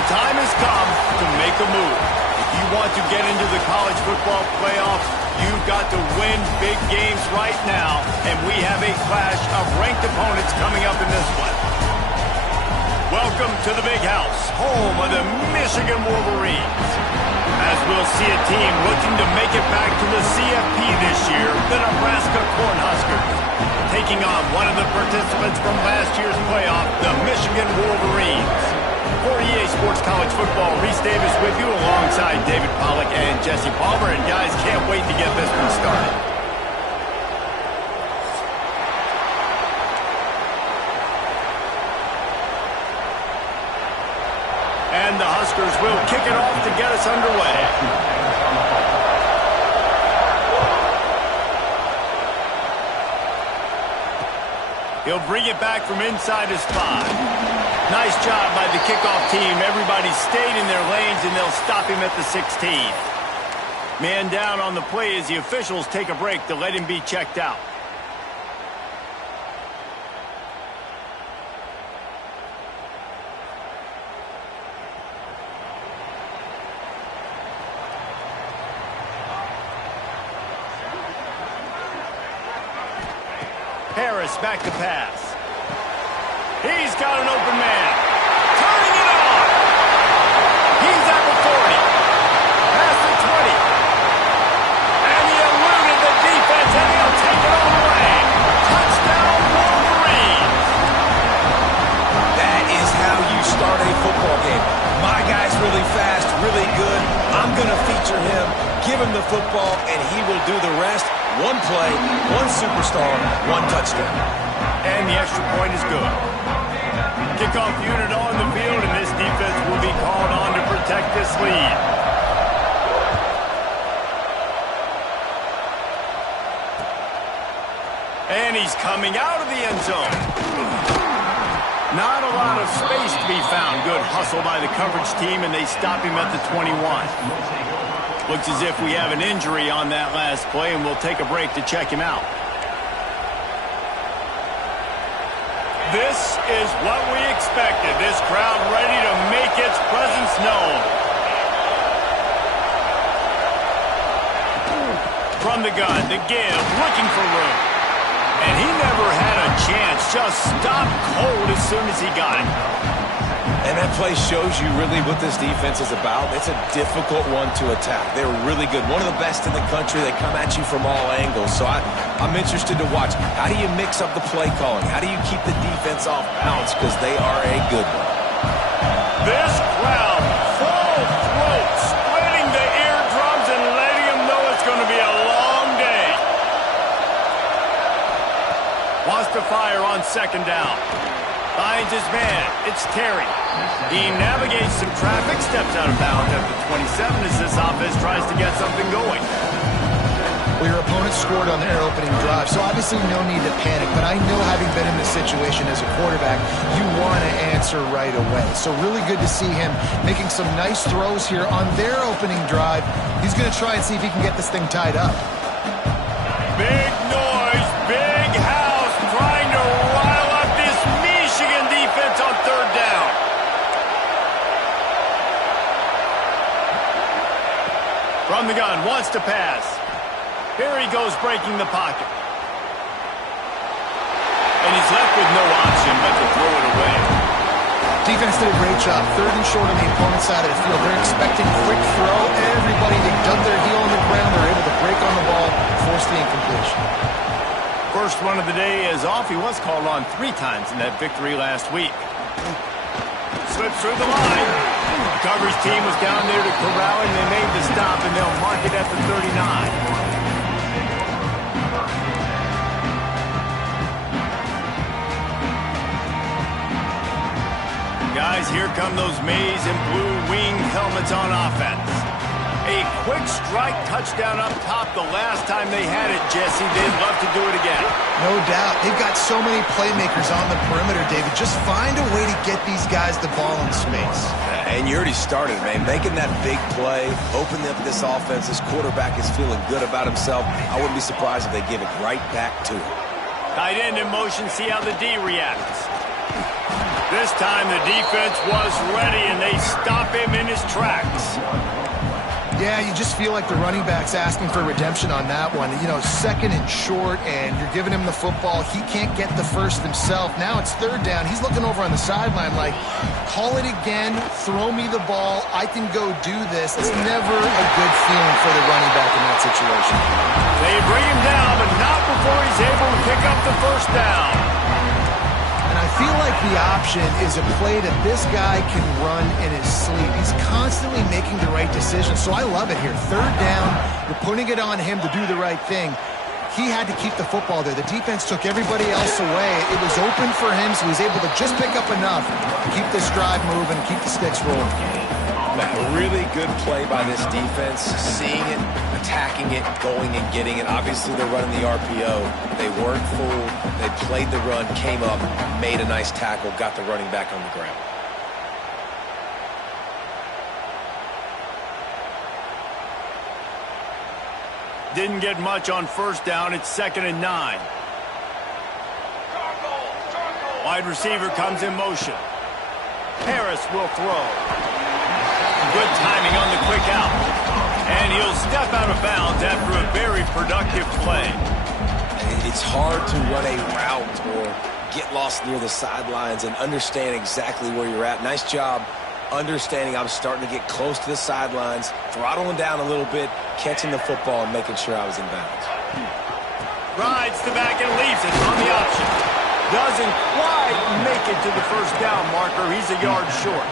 the time has come to make a move. If you want to get into the college football playoffs, you've got to win big games right now, and we have a clash of ranked opponents coming up in this one. Welcome to the Big House, home of the Michigan Wolverines. As we'll see a team looking to make it back to the CFP this year, the Nebraska Cornhuskers, taking on one of the participants from last year's playoff, the Michigan Wolverines. For EA Sports College Football, Reese Davis with you alongside David Pollack and Jesse Palmer. And guys, can't wait to get this one started. And the Huskers will kick it off to get us underway. He'll bring it back from inside his 5. Nice job by the kickoff team. Everybody stayed in their lanes, and they'll stop him at the 16. Man down on the play as the officials take a break to let him be checked out. Harris back to pass. He's got an open man. Turning it on. He's at the 40. Past the 20. And he eluded the defense, and he'll take it all the way. Touchdown, Wolverines. That is how you start a football game. My guy's really fast, really good. I'm going to feature him, give him the football, and he will do the rest. One play, one superstar, one touchdown. And the extra point is good. Kickoff unit on the field, and this defense will be called on to protect this lead. And he's coming out of the end zone. Not a lot of space to be found. Good hustle by the coverage team, and they stop him at the 21. Looks as if we have an injury on that last play, and we'll take a break to check him out. This is what we expected. This crowd ready to make its presence known. From the gun, the give, looking for room. And he never had a chance. Just stopped cold as soon as he got it. And that play shows you really what this defense is about. It's a difficult one to attack. They're really good. One of the best in the country. They come at you from all angles. So I'm interested to watch. How do you mix up the play calling? How do you keep the defense off balance? Because they are a good one. This crowd, full throat, splitting the eardrums and letting them know it's going to be a long day. Wants to fire on second down. Finds his man. It's Terry. He navigates some traffic, steps out of bounds at the 27 as this offense tries to get something going. Well, your opponent scored on their opening drive, so obviously no need to panic. But I know, having been in this situation as a quarterback, you want to answer right away. So really good to see him making some nice throws here on their opening drive. He's going to try and see if he can get this thing tied up. Big noise, big house, trying to rile up this Michigan defense on third down. From the gun, wants to pass. Here he goes, breaking the pocket. And he's left with no option but to throw it away. Defense did a great job. Third and short on the opponent's side of the field. They're expecting quick throw. Everybody, they dug their heel on the ground. They're able to break on the ball, force the incompletion. First run of the day is off. He was called on 3 times in that victory last week. Slips through the line. The coverage team was down there to corral him. They made the stop, and they'll mark it at the 39. Guys, here come those maize and blue winged helmets on offense. A quick strike touchdown up top the last time they had it, Jesse. They'd love to do it again. No doubt. They've got so many playmakers on the perimeter, David. Just find a way to get these guys the ball in space. And you already started, man. Making that big play, opening up this offense. This quarterback is feeling good about himself. I wouldn't be surprised if they give it right back to him. Tight end in motion. See how the D reacts. This time the defense was ready, and they stop him in his tracks. Yeah, you just feel like the running back's asking for redemption on that one. You know, second and short, and you're giving him the football. He can't get the first himself. Now it's third down. He's looking over on the sideline like, call it again, throw me the ball, I can go do this. It's never a good feeling for the running back in that situation. They bring him down, but not before he's able to pick up the first down. And I feel like the option is a play that this guy can run in his sleep. He's constantly making the right decision, so I love it here. Third down, you're putting it on him to do the right thing. He had to keep the football there. The defense took everybody else away. It was open for him, so he was able to just pick up enough to keep this drive moving and keep the sticks rolling. Matt, really good play by this defense, seeing it, attacking it, going and getting it. Obviously, they're running the RPO. They weren't fooled. They played the run, came up, made a nice tackle, got the running back on the ground. Didn't get much on first down. It's 2nd and 9. Wide receiver comes in motion. Harris will throw. Good timing on the quick out. And he'll step out of bounds after a very productive play. It's hard to run a route or get lost near the sidelines and understand exactly where you're at. Nice job understanding I was starting to get close to the sidelines, throttling down a little bit, catching the football and making sure I was in bounds. Rides the back and leaves it on the option. Doesn't quite make it to the first down marker. He's a yard short.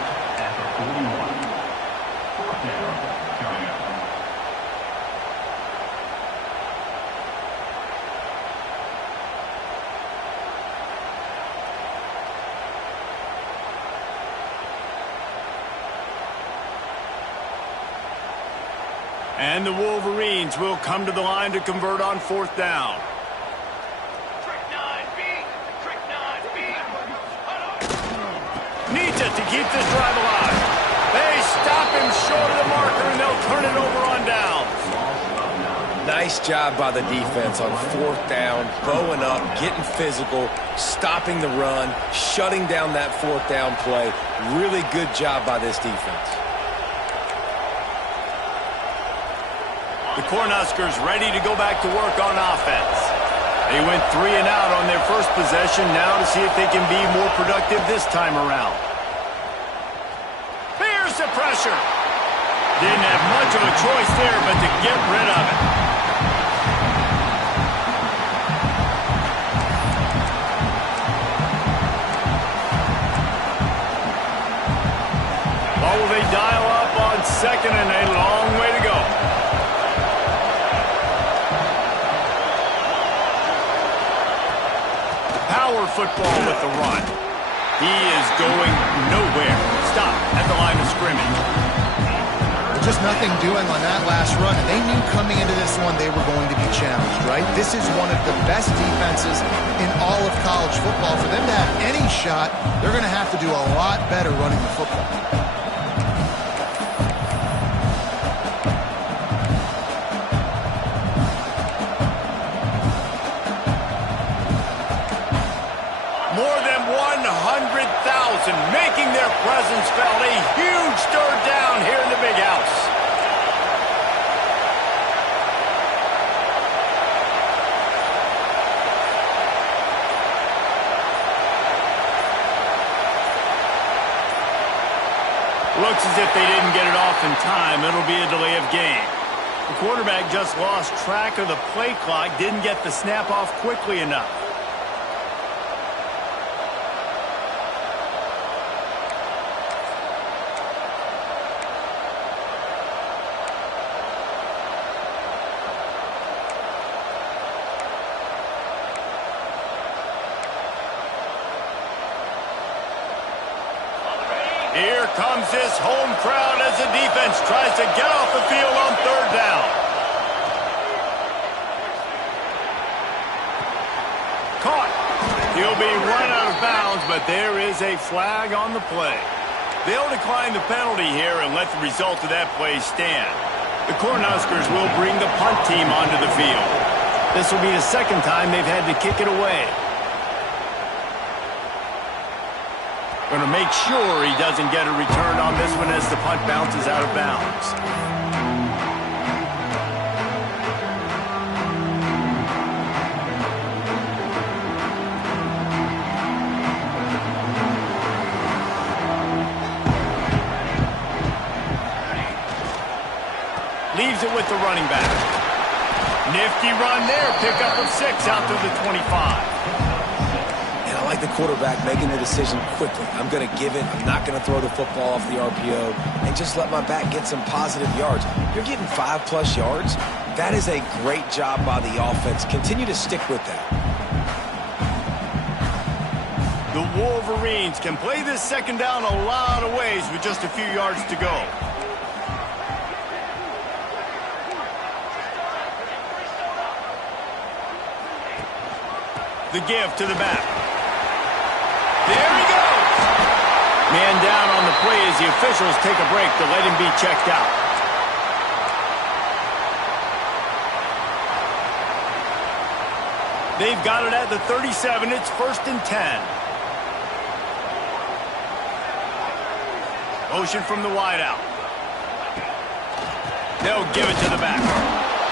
And the Wolverines will come to the line to convert on 4th down. Needs it to keep this drive alive. They stop him short of the marker, and they'll turn it over on downs. Nice job by the defense on 4th down, bowing up, getting physical, stopping the run, shutting down that 4th down play. Really good job by this defense. The Cornhuskers ready to go back to work on offense. They went 3 and out on their first possession, now to see if they can be more productive this time around. Here's the pressure. Didn't have much of a choice there but to get rid of it. Oh, will they dial up on 2nd and a long way to go. Power football with the run. He is going nowhere. Stop at the line of scrimmage. Just nothing doing on that last run, and they knew coming into this one they were going to be challenged, right? This is one of the best defenses in all of college football. For them to have any shot, they're going to have to do a lot better running the football. More than 100,000 making their presence felt. A huge third down here in the big house. Looks as if they didn't get it off in time. It'll be a delay of game. The quarterback just lost track of the play clock, didn't get the snap off quickly enough. Here comes this home crowd as the defense tries to get off the field on 3rd down. Caught. He'll be run out of bounds, but there is a flag on the play. They'll decline the penalty here and let the result of that play stand. The Cornhuskers will bring the punt team onto the field. This will be the 2nd time they've had to kick it away. Going to make sure he doesn't get a return on this one as the punt bounces out of bounds. Leaves it with the running back. Nifty run there. Pickup of 6 out to the 25. And I like the quarterback making the decision quickly. I'm going to give it. I'm not going to throw the football off the RPO and just let my back get some positive yards. You're getting 5+ yards. That is a great job by the offense. Continue to stick with that. The Wolverines can play this second down a lot of ways with just a few yards to go. The give to the back. There he goes. Man down on the play as the officials take a break to let him be checked out. They've got it at the 37. It's 1st and 10. Motion from the wideout. They'll give it to the back.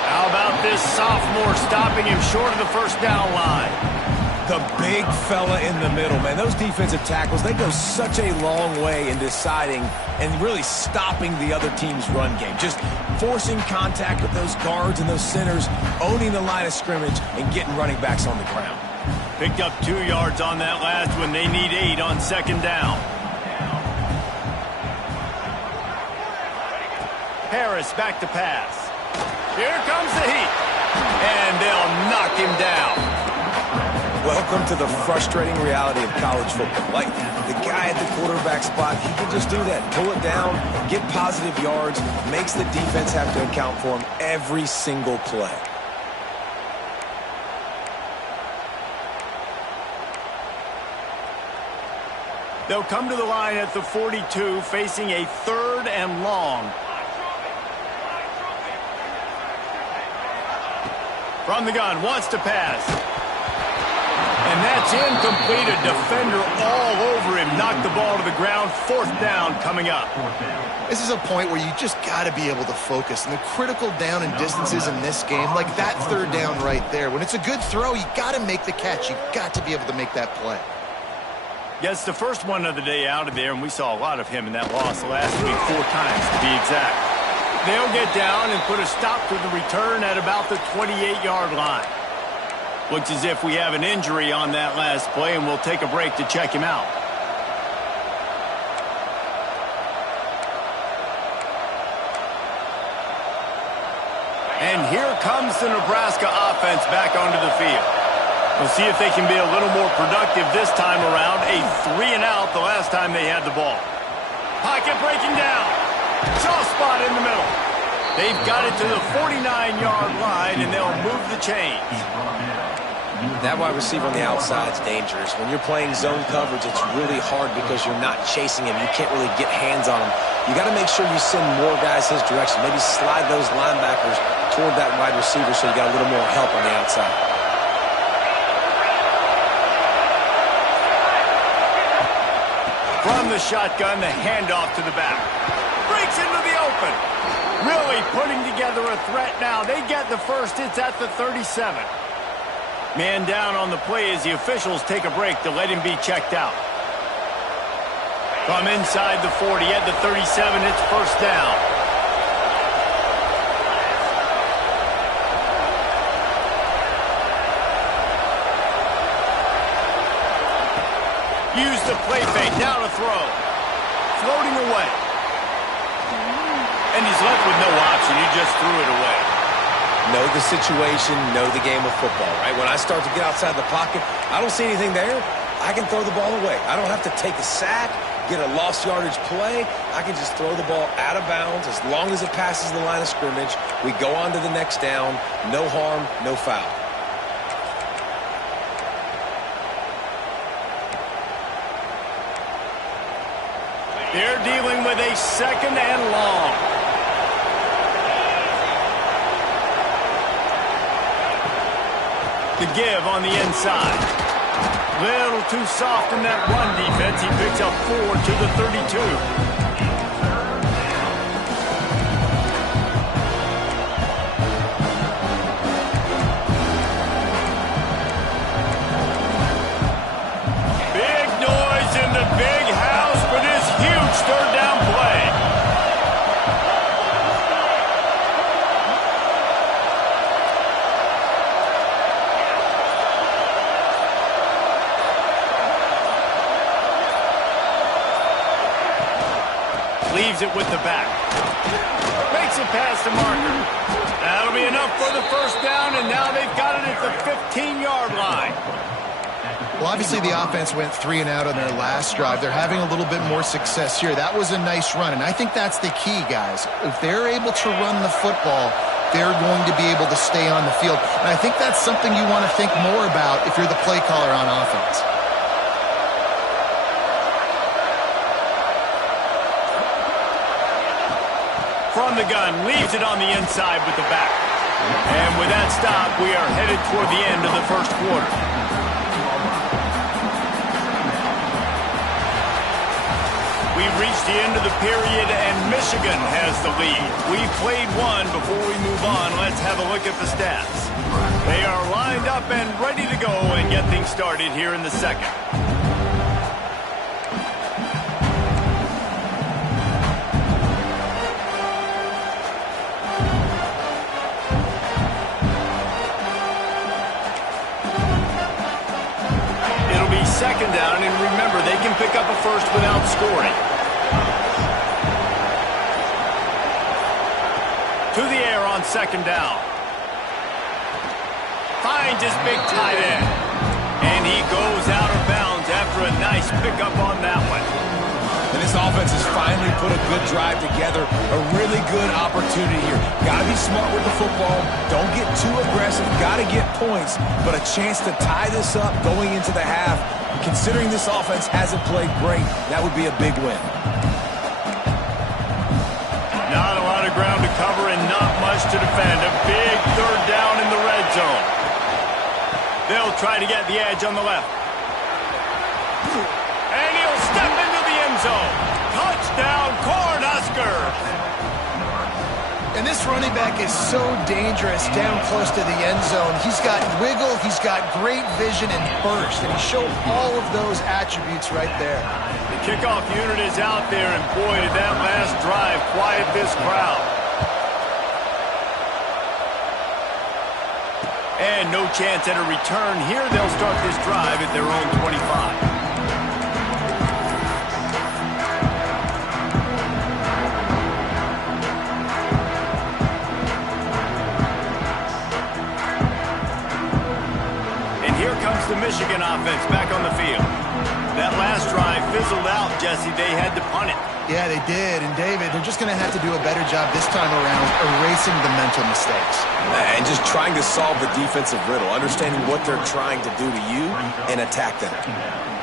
How about this sophomore stopping him short of the first down line? The big fella in the middle, man. Those defensive tackles, they go such a long way in deciding and really stopping the other team's run game. Just forcing contact with those guards and those centers, owning the line of scrimmage, and getting running backs on the ground. Picked up 2 yards on that last one. They need 8 on second down. Harris back to pass. Here comes the heat. And they'll knock him down. Welcome to the frustrating reality of college football. Like, the guy at the quarterback spot, he can just do that. Pull it down, get positive yards, makes the defense have to account for him every single play. They'll come to the line at the 42, facing a 3rd and long. From the gun, wants to pass. And that's incomplete. A defender all over him. Knocked the ball to the ground. 4th down coming up. This is a point where you just got to be able to focus. And the critical down and distances in this game, like that 3rd down right there. When it's a good throw, you got to make the catch. You got to be able to make that play. Gets the first one of the day out of there, and we saw a lot of him in that loss last week, 4 times to be exact. They'll get down and put a stop to the return at about the 28-yard line. Looks as if we have an injury on that last play, and we'll take a break to check him out. And here comes the Nebraska offense back onto the field. We'll see if they can be a little more productive this time around. A 3-and-out the last time they had the ball. Pocket breaking down. Soft spot in the middle. They've got it to the 49-yard line, and they'll move the chains. That wide receiver on the outside is dangerous. When you're playing zone coverage, it's really hard because you're not chasing him. You can't really get hands on him. You got to make sure you send more guys his direction. Maybe slide those linebackers toward that wide receiver so you got a little more help on the outside. From the shotgun, the handoff to the back. Breaks into the open. Really putting together a threat now. They get the first. It's at the 37. Man down on the play as the officials take a break to let him be checked out. From inside the 40 at the 37, it's 1st down. Use the play fake. Now to throw. Floating away. And he's left with no option. He just threw it away. Know the situation, know the game of football, right? When I start to get outside the pocket, I don't see anything there. I can throw the ball away. I don't have to take a sack, get a lost yardage play. I can just throw the ball out of bounds as long as it passes the line of scrimmage. We go on to the next down. No harm, no foul. They're dealing with a 2nd and long. The give on the inside. Little too soft in that run defense. He picks up 4 to the 32. Big noise in the big house for this huge third down play. Leaves it with the back. Makes it past the marker. That'll be enough for the first down, and now they've got it at the 15-yard line. Well, obviously the offense went 3 and out on their last drive. They're having a little bit more success here. That was a nice run, and I think that's the key, guys. If they're able to run the football, they're going to be able to stay on the field. And I think that's something you want to think more about if you're the play caller on offense. From the gun, leaves it on the inside with the back. And with that stop, we are headed toward the end of the first quarter. We've reached the end of the period, and Michigan has the lead. We've played one. Before we move on, let's have a look at the stats. They are lined up and ready to go and get things started here in the second. Second down, and remember, they can pick up a first without scoring. To the air on second down. Finds his big tight end. And he goes out of bounds after a nice pickup on that one. And this offense has finally put a good drive together. A really good opportunity here. Got to be smart with the football. Don't get too aggressive. Got to get points. But a chance to tie this up going into the half. Considering this offense hasn't played great, that would be a big win. Not a lot of ground to cover and not much to defend. A big third down in the red zone. They'll try to get the edge on the left. And he'll step into the end zone. Touchdown, Cornhuskers. And this running back is so dangerous down close to the end zone. He's got wiggle, he's got great vision and burst, and he showed all of those attributes right there. The kickoff unit is out there, and boy, did that last drive quiet this crowd. And no chance at a return here. They'll start this drive at their own 25. The Michigan offense back on the field. That last drive fizzled out, Jesse. They had to punt it. Yeah, they did. And, David, they're just going to have to do a better job this time around erasing the mental mistakes. And just trying to solve the defensive riddle, understanding what they're trying to do to you and attack them.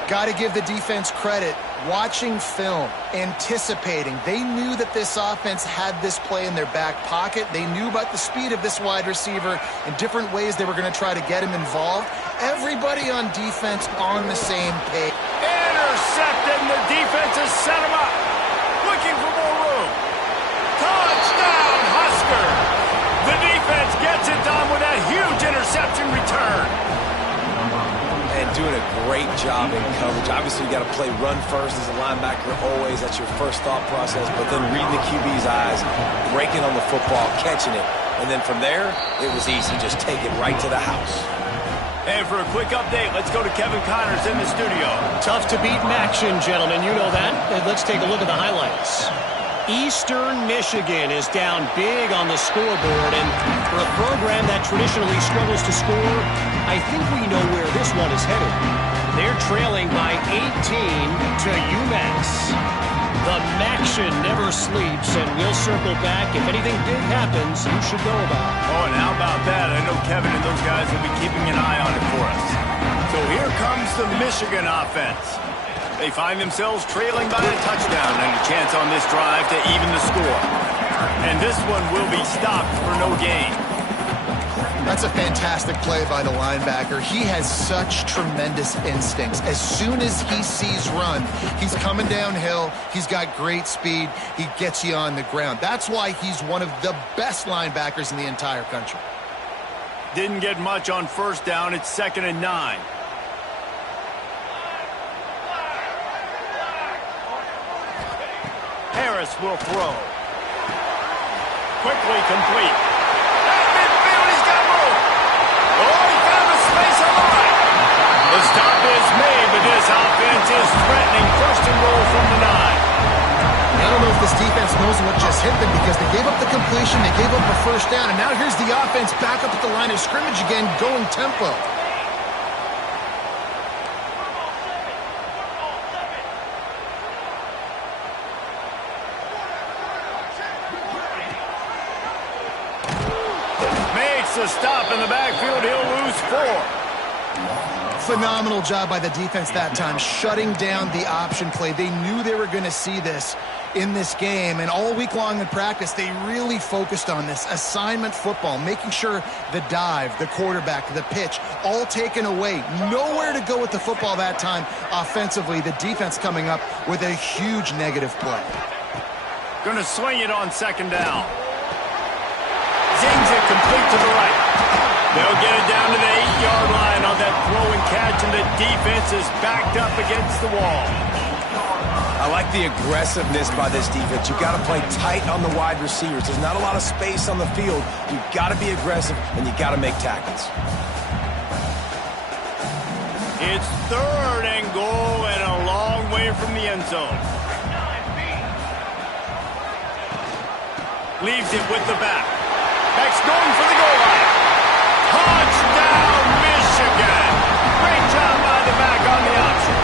Got to give the defense credit. Watching film, anticipating. They knew that this offense had this play in their back pocket. They knew about the speed of this wide receiver and different ways they were going to try to get him involved. Everybody on defense on the same page. Intercepted, and the defense has set him up. Looking for more room. Touchdown, Husker. The defense gets it done with that huge interception return. And doing a great job in coverage. Obviously, you got to play run first as a linebacker always. That's your first thought process. But then reading the QB's eyes, breaking on the football, catching it. And then from there, it was easy. Just take it right to the house. And for a quick update, let's go to Kevin Connors in the studio. Tough to beat in action, gentlemen. You know that. And let's take a look at the highlights. Eastern Michigan is down big on the scoreboard, and for a program that traditionally struggles to score, I think we know where this one is headed. They're trailing by 18 to UMass. The Maction never sleeps, and we'll circle back. If anything big happens, you should know about it. Oh, and how about that? I know Kevin and those guys will be keeping an eye on it for us. So here comes the Michigan offense. They find themselves trailing by a touchdown and a chance on this drive to even the score. And this one will be stopped for no gain. That's a fantastic play by the linebacker. He has such tremendous instincts. As soon as he sees run, he's coming downhill. He's got great speed. He gets you on the ground. That's why he's one of the best linebackers in the entire country. Didn't get much on first down. It's 2nd and 9. Harris will throw. Quickly complete. At midfield, he's got room. Oh, he found a space alive. The stop is made, but this offense is threatening. 1st and goal from the 9. I don't know if this defense knows what just hit them because they gave up the completion, they gave up a first down, and now here's the offense back up at the line of scrimmage again, going tempo. Makes a stop in the backfield. He'll lose 4. Phenomenal job by the defense that time, shutting down the option play. They knew they were going to see this in this game, and all week long in practice, they really focused on this assignment football, making sure the dive, the quarterback, the pitch, all taken away. Nowhere to go with the football that time offensively. The defense coming up with a huge negative play. Going to swing it on 2nd down. Zings it complete to the right. They'll get it down to the 8-yard line on that throw and catch, and the defense is backed up against the wall. I like the aggressiveness by this defense. You've got to play tight on the wide receivers. There's not a lot of space on the field. You've got to be aggressive, and you've got to make tackles. It's 3rd and goal and a long way from the end zone. Leaves it with the back. Back's going for the goal line. Touchdown, Michigan! Great job by the back on the option.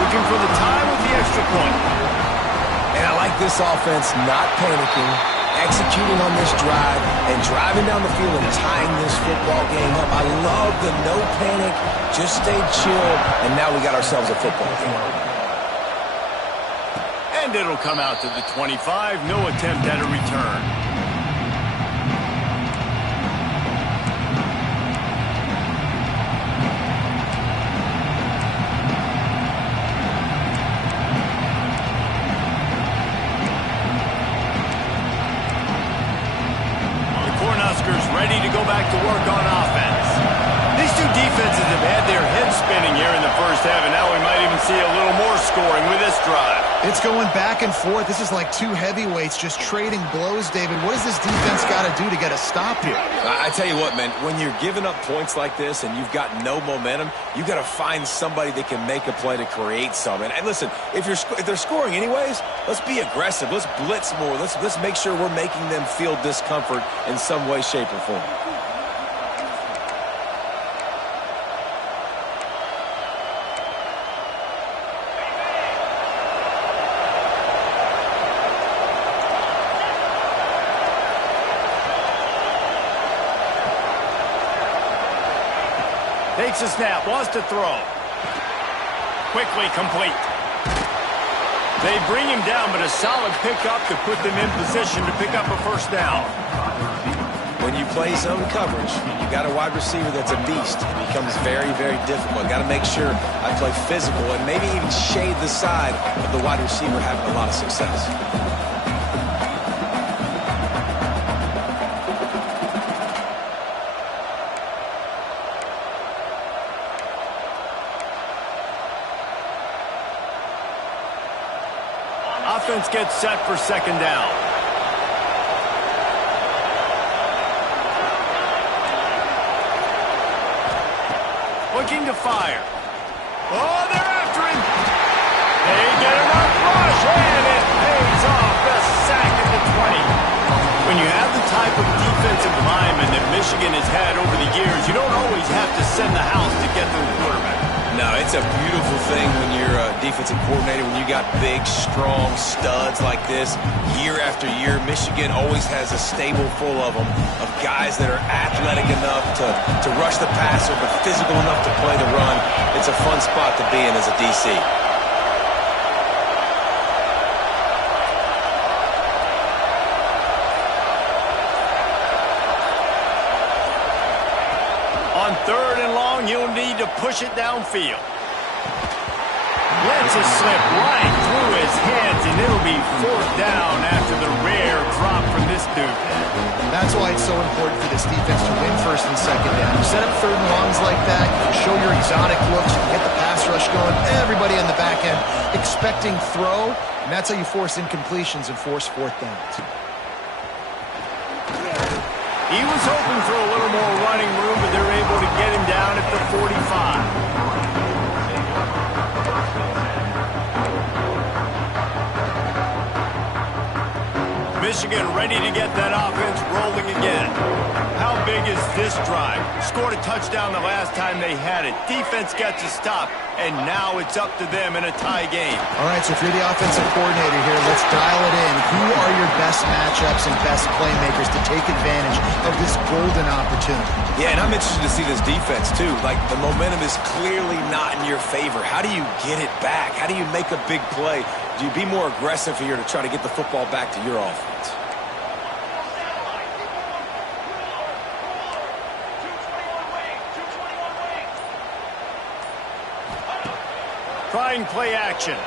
Looking for the time with the extra point. And I like this offense not panicking, executing on this drive, and driving down the field and tying this football game up. I love the no panic, just stay chill, and now we got ourselves a football game. And it'll come out to the 25. No attempt at a return. Ready to go back to work on offense. These two defenses have had their heads spinning here in the first half, and now we might even see a little more scoring with this drive. It's going back and forth. This is like two heavyweights just trading blows, David. What does this defense got to do to get a stop here? I tell you what, man, when you're giving up points like this and you've got no momentum, you got to find somebody that can make a play to create something. And listen, if they're scoring anyways, let's be aggressive. Let's blitz more. Let's make sure we're making them feel discomfort in some way, shape, or form. Takes a snap, wants to throw. Quickly complete. They bring him down, but a solid pickup to put them in position to pick up a first down. When you play zone coverage, you got a wide receiver that's a beast. It becomes very, very difficult. Got to make sure I play physical and maybe even shade the side of the wide receiver having a lot of success. Offense gets set for 2nd down. Looking to fire. Oh, they're after him. They get enough rush, and it pays off. The sack at the 20. When you have the type of defensive lineman that Michigan has had over the years, you don't always have to send the house to get to the quarterback. No, it's a beautiful thing when you're a defensive coordinator, when you got big, strong studs like this. Year after year, Michigan always has a stable full of them, of guys that are athletic enough to rush the passer, but physical enough to play the run. It's a fun spot to be in as a DC. long, you'll need to push it downfield. Lets it slip right through his hands, and it'll be 4th down after the rare drop from this dude. That's why it's so important for this defense to win 1st and 2nd down. You set up 3rd and longs like that, you can show your exotic looks, you can get the pass rush going, everybody on the back end expecting throw, and that's how you force incompletions and force 4th downs. He was hoping for a little more running room, but they're able to get him down at the 45. Michigan ready to get that offense rolling again. How big is this drive? Scored a touchdown the last time they had it. Defense gets a stop, and now it's up to them in a tie game. All right, so if you're the offensive coordinator here, let's dial it in. Who are your best matchups and best playmakers to take advantage of this golden opportunity? Yeah, and I'm interested to see this defense, too. Like, the momentum is clearly not in your favor. How do you get it back? How do you make a big play? Do you be more aggressive here to try to get the football back to your offense? Trying play action.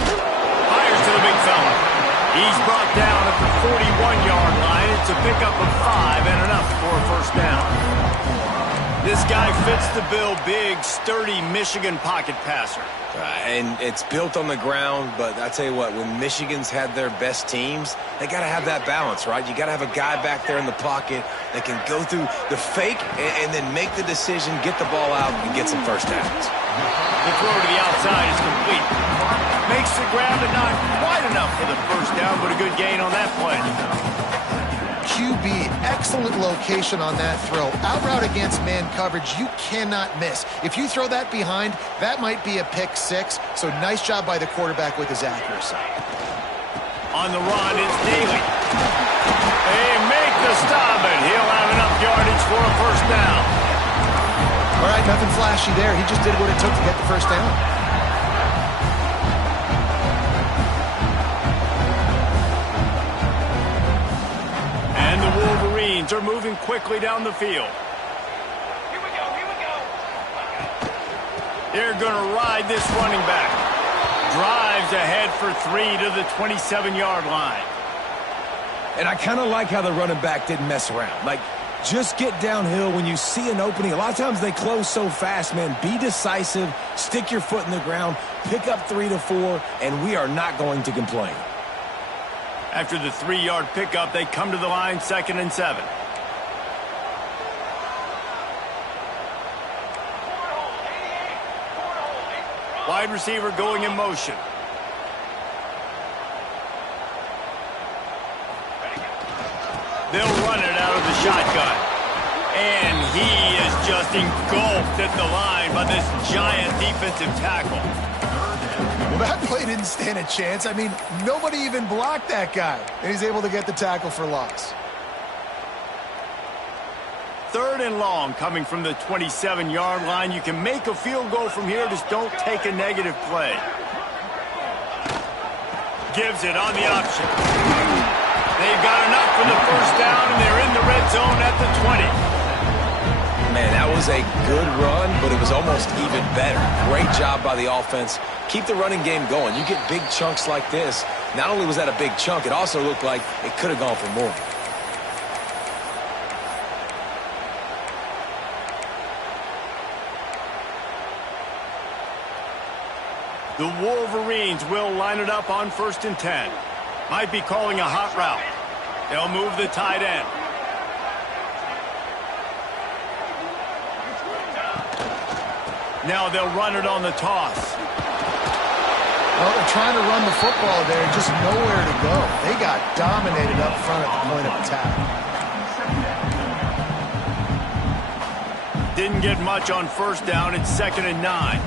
Fires to the big fella. He's brought down at the 41-yard line. It's a pickup of 5 and enough for a 1st down. This guy fits the bill. Big, sturdy Michigan pocket passer. And it's built on the ground, but I tell you what, when Michigan's had their best teams, they got to have that balance, right? You got to have a guy back there in the pocket that can go through the fake and then make the decision, get the ball out, and get some 1st downs. The throw to the outside is complete. Makes the grab, but not quite enough for the 1st down, but a good gain on that play. QB, excellent location on that throw. Out route against man coverage, you cannot miss. If you throw that behind, that might be a pick 6. So nice job by the quarterback with his accuracy. On the run, it's Daly. They make the stop, and he'll have enough yardage for a 1st down. All right, nothing flashy there. He just did what it took to get the 1st down. And the Wolverines are moving quickly down the field. Here we go. They're going to ride this running back. Drives ahead for 3 to the 27-yard line. And I kind of like how the running back didn't mess around. Like, just get downhill when you see an opening. A lot of times they close so fast, man. Be decisive, stick your foot in the ground, pick up 3 to 4, and we are not going to complain. After the 3-yard pickup, they come to the line, 2nd and 7. Wide receiver going in motion. They'll run it out of the shotgun. And he is just engulfed at the line by this giant defensive tackle. Well, that play didn't stand a chance. I mean, nobody even blocked that guy. And he's able to get the tackle for loss. 3rd and long coming from the 27-yard line. You can make a field goal from here. Just don't take a negative play. Gives it on the option. They've got enough for the 1st down, and they're in the red zone at the 20. Man, that was a good run, but it was almost even better. Great job by the offense. Keep the running game going. You get big chunks like this. Not only was that a big chunk, it also looked like it could have gone for more. The Wolverines will line it up on 1st and 10. Might be calling a hot route. They'll move the tight end. Now they'll run it on the toss. Well, they're trying to run the football there, just nowhere to go. They got dominated up front at the point of attack. Didn't get much on 1st down. It's 2nd and 9.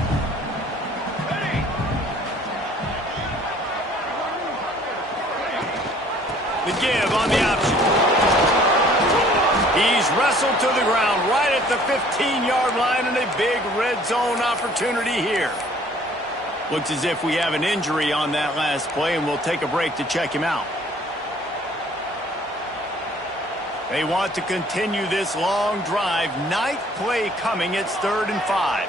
The give on the option. He's wrestled to the ground right at the 15-yard line, and a big red zone opportunity here. Looks as if we have an injury on that last play, and we'll take a break to check him out. They want to continue this long drive. Ninth play coming. It's 3rd and 5.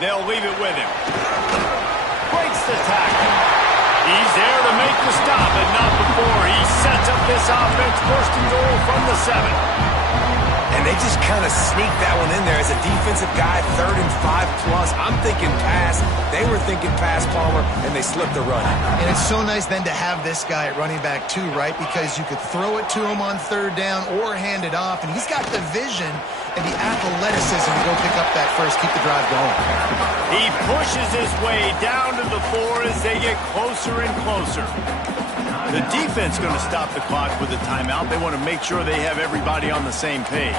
They'll leave it with him. Breaks the tackle. He's there to make the stop, and not before. He sets up this offense. 1st and goal from the 7. And they just kind of sneaked that one in there. As a defensive guy, 3rd and 5 plus. I'm thinking pass. They were thinking pass, Palmer, and they slipped the run. And it's so nice then to have this guy at running back too, right? Because you could throw it to him on 3rd down or hand it off. And he's got the vision and the athleticism to go pick up that first, keep the drive going. He pushes his way down to the 4 as they get closer and closer. The defense going to stop the clock with a timeout. They want to make sure they have everybody on the same page.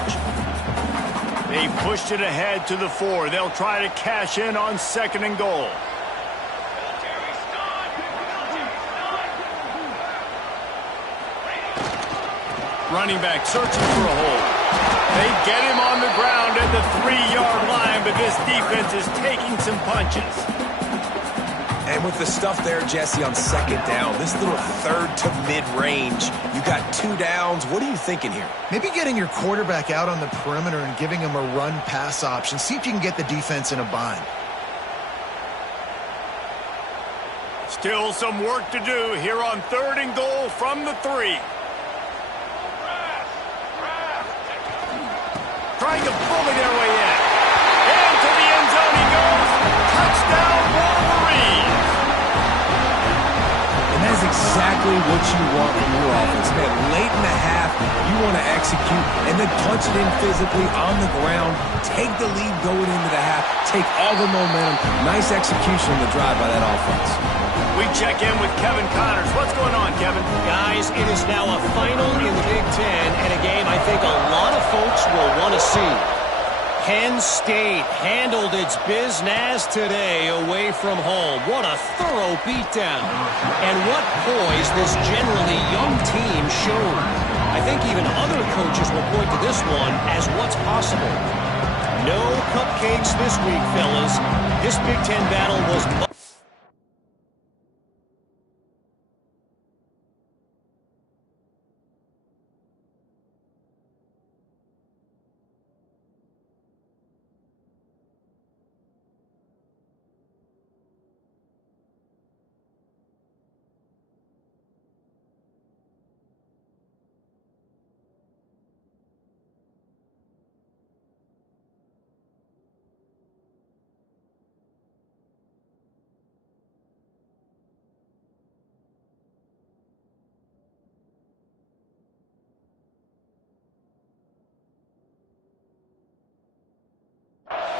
They pushed it ahead to the 4. They'll try to cash in on 2nd and goal. Running back searching for a hole. They get him on the ground at the 3-yard line, but this defense is taking some punches. And with the stuff there, Jesse, on 2nd down, this little 3rd to mid-range, you got 2 downs. What are you thinking here? Maybe getting your quarterback out on the perimeter and giving him a run-pass option. See if you can get the defense in a bind. Still some work to do here on 3rd and goal from the 3. Trying to bully their way in. Into the end zone he goes. Touchdown, Wolverines. And that's exactly what you want from your offense, man. Late in the half, you want to execute and then punch it in physically on the ground. Take the lead going into the half. Take all the momentum. Nice execution on the drive by that offense. We check in with Kevin Connors. What's going on, Kevin? Guys, it is now a final in the Big Ten, and a game I think a lot of folks will want to see. Penn State handled its business today away from home. What a thorough beatdown. And what poise this generally young team showed. I think even other coaches will point to this one as what's possible. No cupcakes this week, fellas. This Big Ten battle was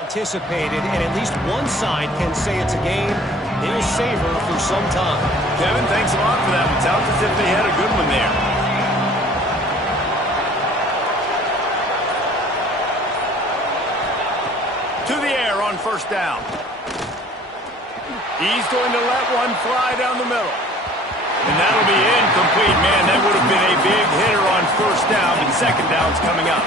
anticipated, and at least one side can say it's a game they'll savor for some time. Kevin, thanks a lot for that. It sounds as if they had a good one there. To the air on 1st down. He's going to let one fly down the middle. And that'll be incomplete. Man, that would have been a big hitter on 1st down, and 2nd down's coming up.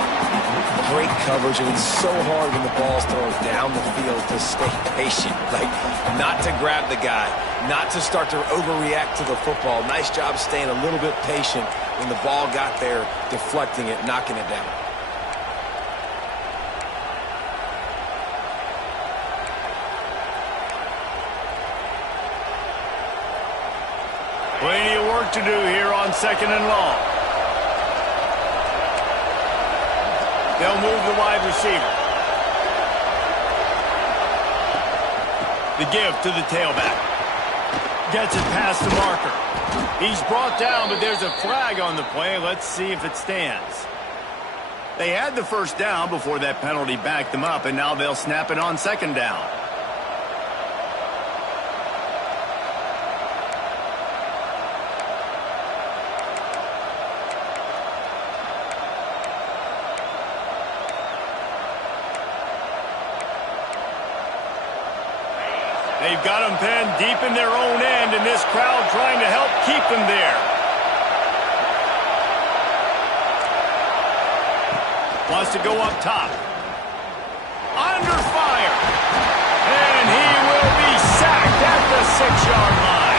Great coverage, and it's so hard when the ball's thrown down the field to stay patient. Like, not to grab the guy, not to start to overreact to the football. Nice job staying a little bit patient when the ball got there, deflecting it, knocking it down. Plenty of work to do here on 2nd and long. They'll move the wide receiver. The give to the tailback. Gets it past the marker. He's brought down, but there's a flag on the play. Let's see if it stands. They had the 1st down before that penalty backed them up, and now they'll snap it on 2nd down. They've got them pinned deep in their own end, and this crowd trying to help keep them there. Wants to go up top. Under fire. And he will be sacked at the 6-yard line.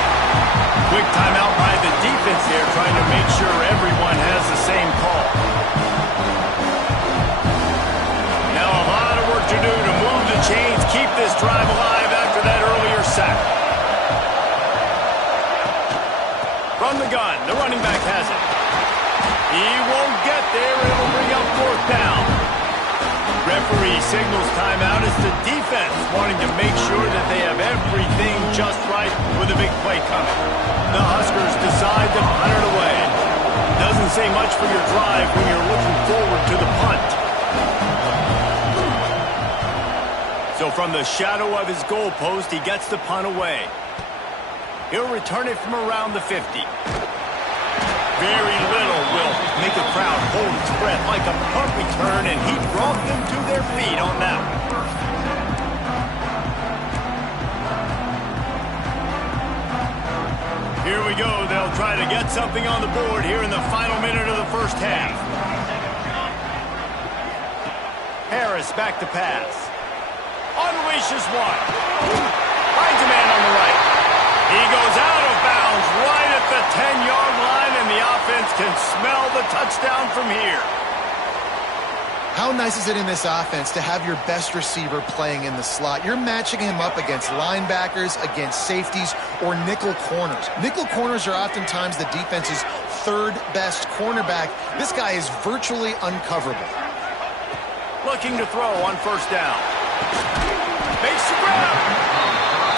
this drive alive after that earlier sack. From the gun, the running back has it. He won't get there. It'll bring up fourth down. Referee signals timeout as the defense wanting to make sure that they have everything just right with a big play coming. The Huskers decide to punt it away. Doesn't say much for your drive when you're looking forward to the punt. So from the shadow of his goalpost, he gets the punt away. He'll return it from around the 50. Very little will make a crowd hold its breath like a punt return, and he brought them to their feet on that one. Here we go. They'll try to get something on the board here in the final minute of the first half. Harris back to pass. Unleashes one. Finds a man on the right. He goes out of bounds right at the 10-yard line, and the offense can smell the touchdown from here. How nice is it in this offense to have your best receiver playing in the slot? You're matching him up against linebackers, against safeties, or nickel corners. Nickel corners are oftentimes the defense's third best cornerback. This guy is virtually uncoverable. Looking to throw on first down. Makes the grab.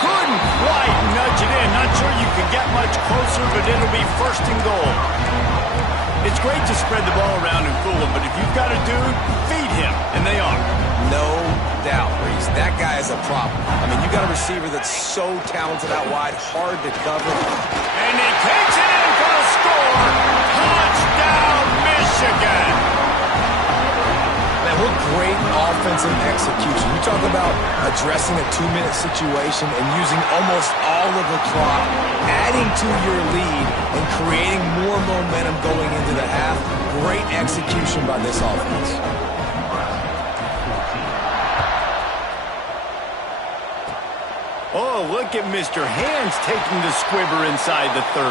Couldn't quite nudge it in. Not sure you can get much closer, but it'll be first and goal. It's great to spread the ball around and fool him, but if you've got a dude, feed him, and they are. No doubt, Reese. That guy is a problem. I mean, you got a receiver that's so talented out wide, hard to cover. And he takes it in for the score. Touchdown, Michigan. Man, what great offensive execution. You talk about addressing a 2-minute situation and using almost all of the clock, adding to your lead, and creating more momentum going into the half. Great execution by this offense. Oh, look at Mr. Hands taking the squibber inside the 30.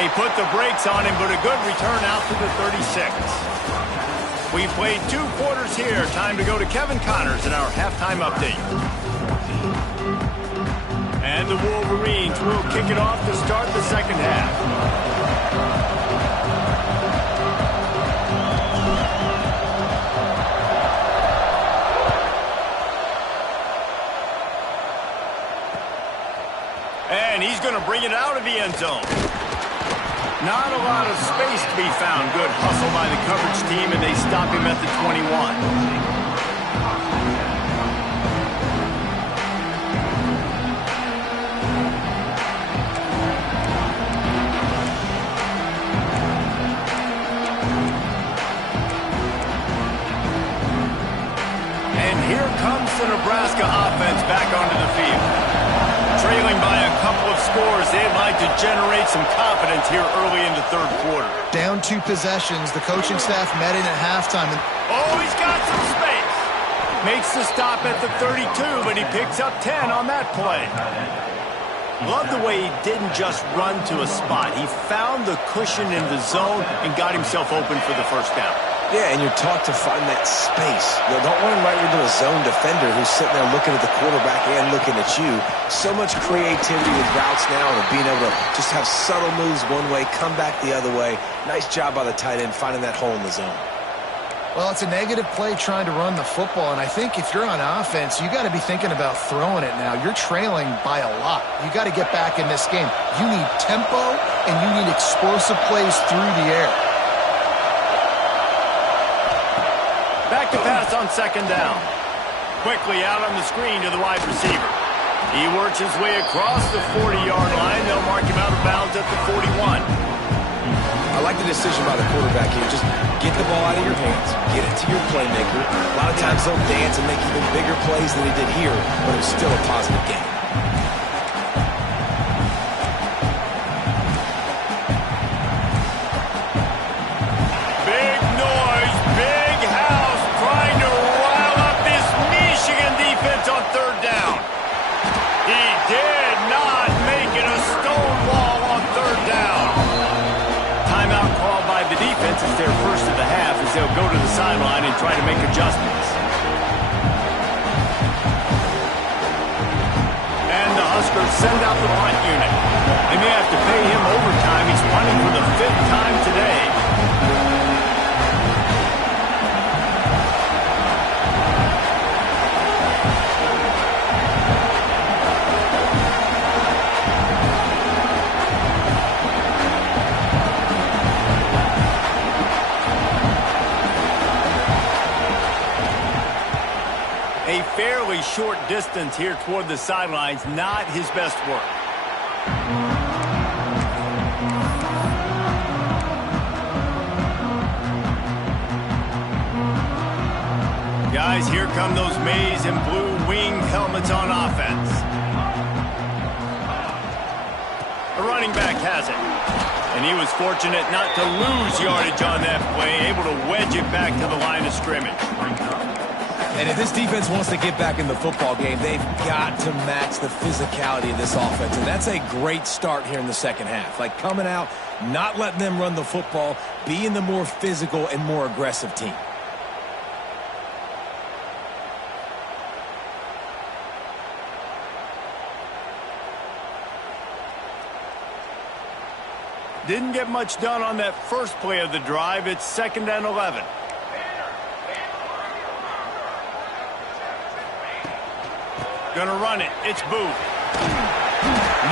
They put the brakes on him, but a good return out to the 36. We played 2 quarters here. Time to go to Kevin Connors in our halftime update. And the Wolverines will kick it off to start the second half. And he's going to bring it out of the end zone. Not a lot of space to be found. Good hustle by the coverage team, and they stop him at the 21. And here comes the Nebraska offense back onto the field. Trailing by a couple of scores, they'd like to generate some confidence here early in the third quarter. Down 2 possessions. The coaching staff met in at halftime. Oh, he's got some space. Makes the stop at the 32, but he picks up 10 on that play. Love the way he didn't just run to a spot. He found the cushion in the zone and got himself open for the first down. Yeah, and you're taught to find that space. You don't run right into a zone defender who's sitting there looking at the quarterback and looking at you. So much creativity with routes now and being able to just have subtle moves one way, come back the other way. Nice job by the tight end finding that hole in the zone. Well, it's a negative play trying to run the football, and I think if you're on offense, you got to be thinking about throwing it now. You're trailing by a lot. You got to get back in this game. You need tempo, and you need explosive plays through the air. Back to pass on second down. Quickly out on the screen to the wide receiver. He works his way across the 40-yard line. They'll mark him out of bounds at the 41. I like the decision by the quarterback here. Just get the ball out of your hands. Get it to your playmaker. A lot of times they'll dance and make even bigger plays than he did here, but it's still a positive game. Big noise, big house, trying to rile up this Michigan defense on third down. He did not make it a stonewall on third down. Timeout called by the defense. It's their first of the half as they'll go to the sideline and try to make adjustments. Huskers send out the punt unit. They may have to pay him overtime. He's punting for the 5th time today. A fairly short distance here toward the sidelines, not his best work. Guys, here come those maize and blue winged helmets on offense. A running back has it. And he was fortunate not to lose yardage on that play, able to wedge it back to the line of scrimmage. And if this defense wants to get back in the football game, they've got to match the physicality of this offense. And that's a great start here in the second half. Like coming out, not letting them run the football, being the more physical and more aggressive team. Didn't get much done on that first play of the drive. It's 2nd and 11. Gonna run it. It's Booth.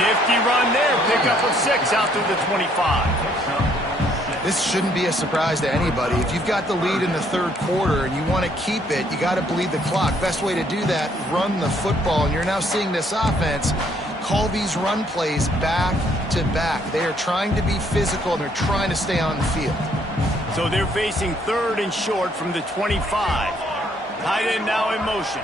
Nifty run there. Pickup of 6 out through the 25. This shouldn't be a surprise to anybody. If you've got the lead in the 3rd quarter and you want to keep it, you got to bleed the clock. Best way to do that, run the football. And you're now seeing this offense call these run plays back to back. They are trying to be physical and they're trying to stay on the field. So they're facing 3rd and short from the 25. Tight end now in motion.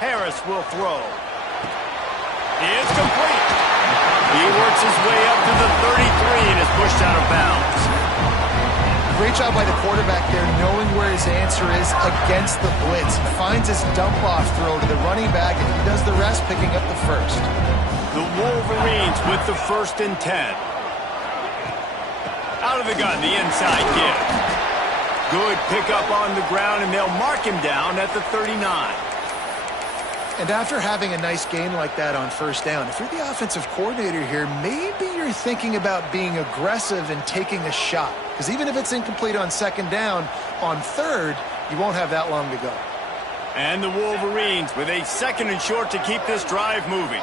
Harris will throw. It's complete. He works his way up to the 33 and is pushed out of bounds. Great job by the quarterback there, knowing where his answer is against the blitz. He finds his dump-off throw to the running back, and he does the rest, picking up the first. The Wolverines with the 1st and 10. Out of the gun, the inside give. Good pickup on the ground, and they'll mark him down at the 39. And after having a nice game like that on 1st down, if you're the offensive coordinator here, maybe you're thinking about being aggressive and taking a shot. Because even if it's incomplete on 2nd down, on 3rd, you won't have that long to go. And the Wolverines with a 2nd and short to keep this drive moving.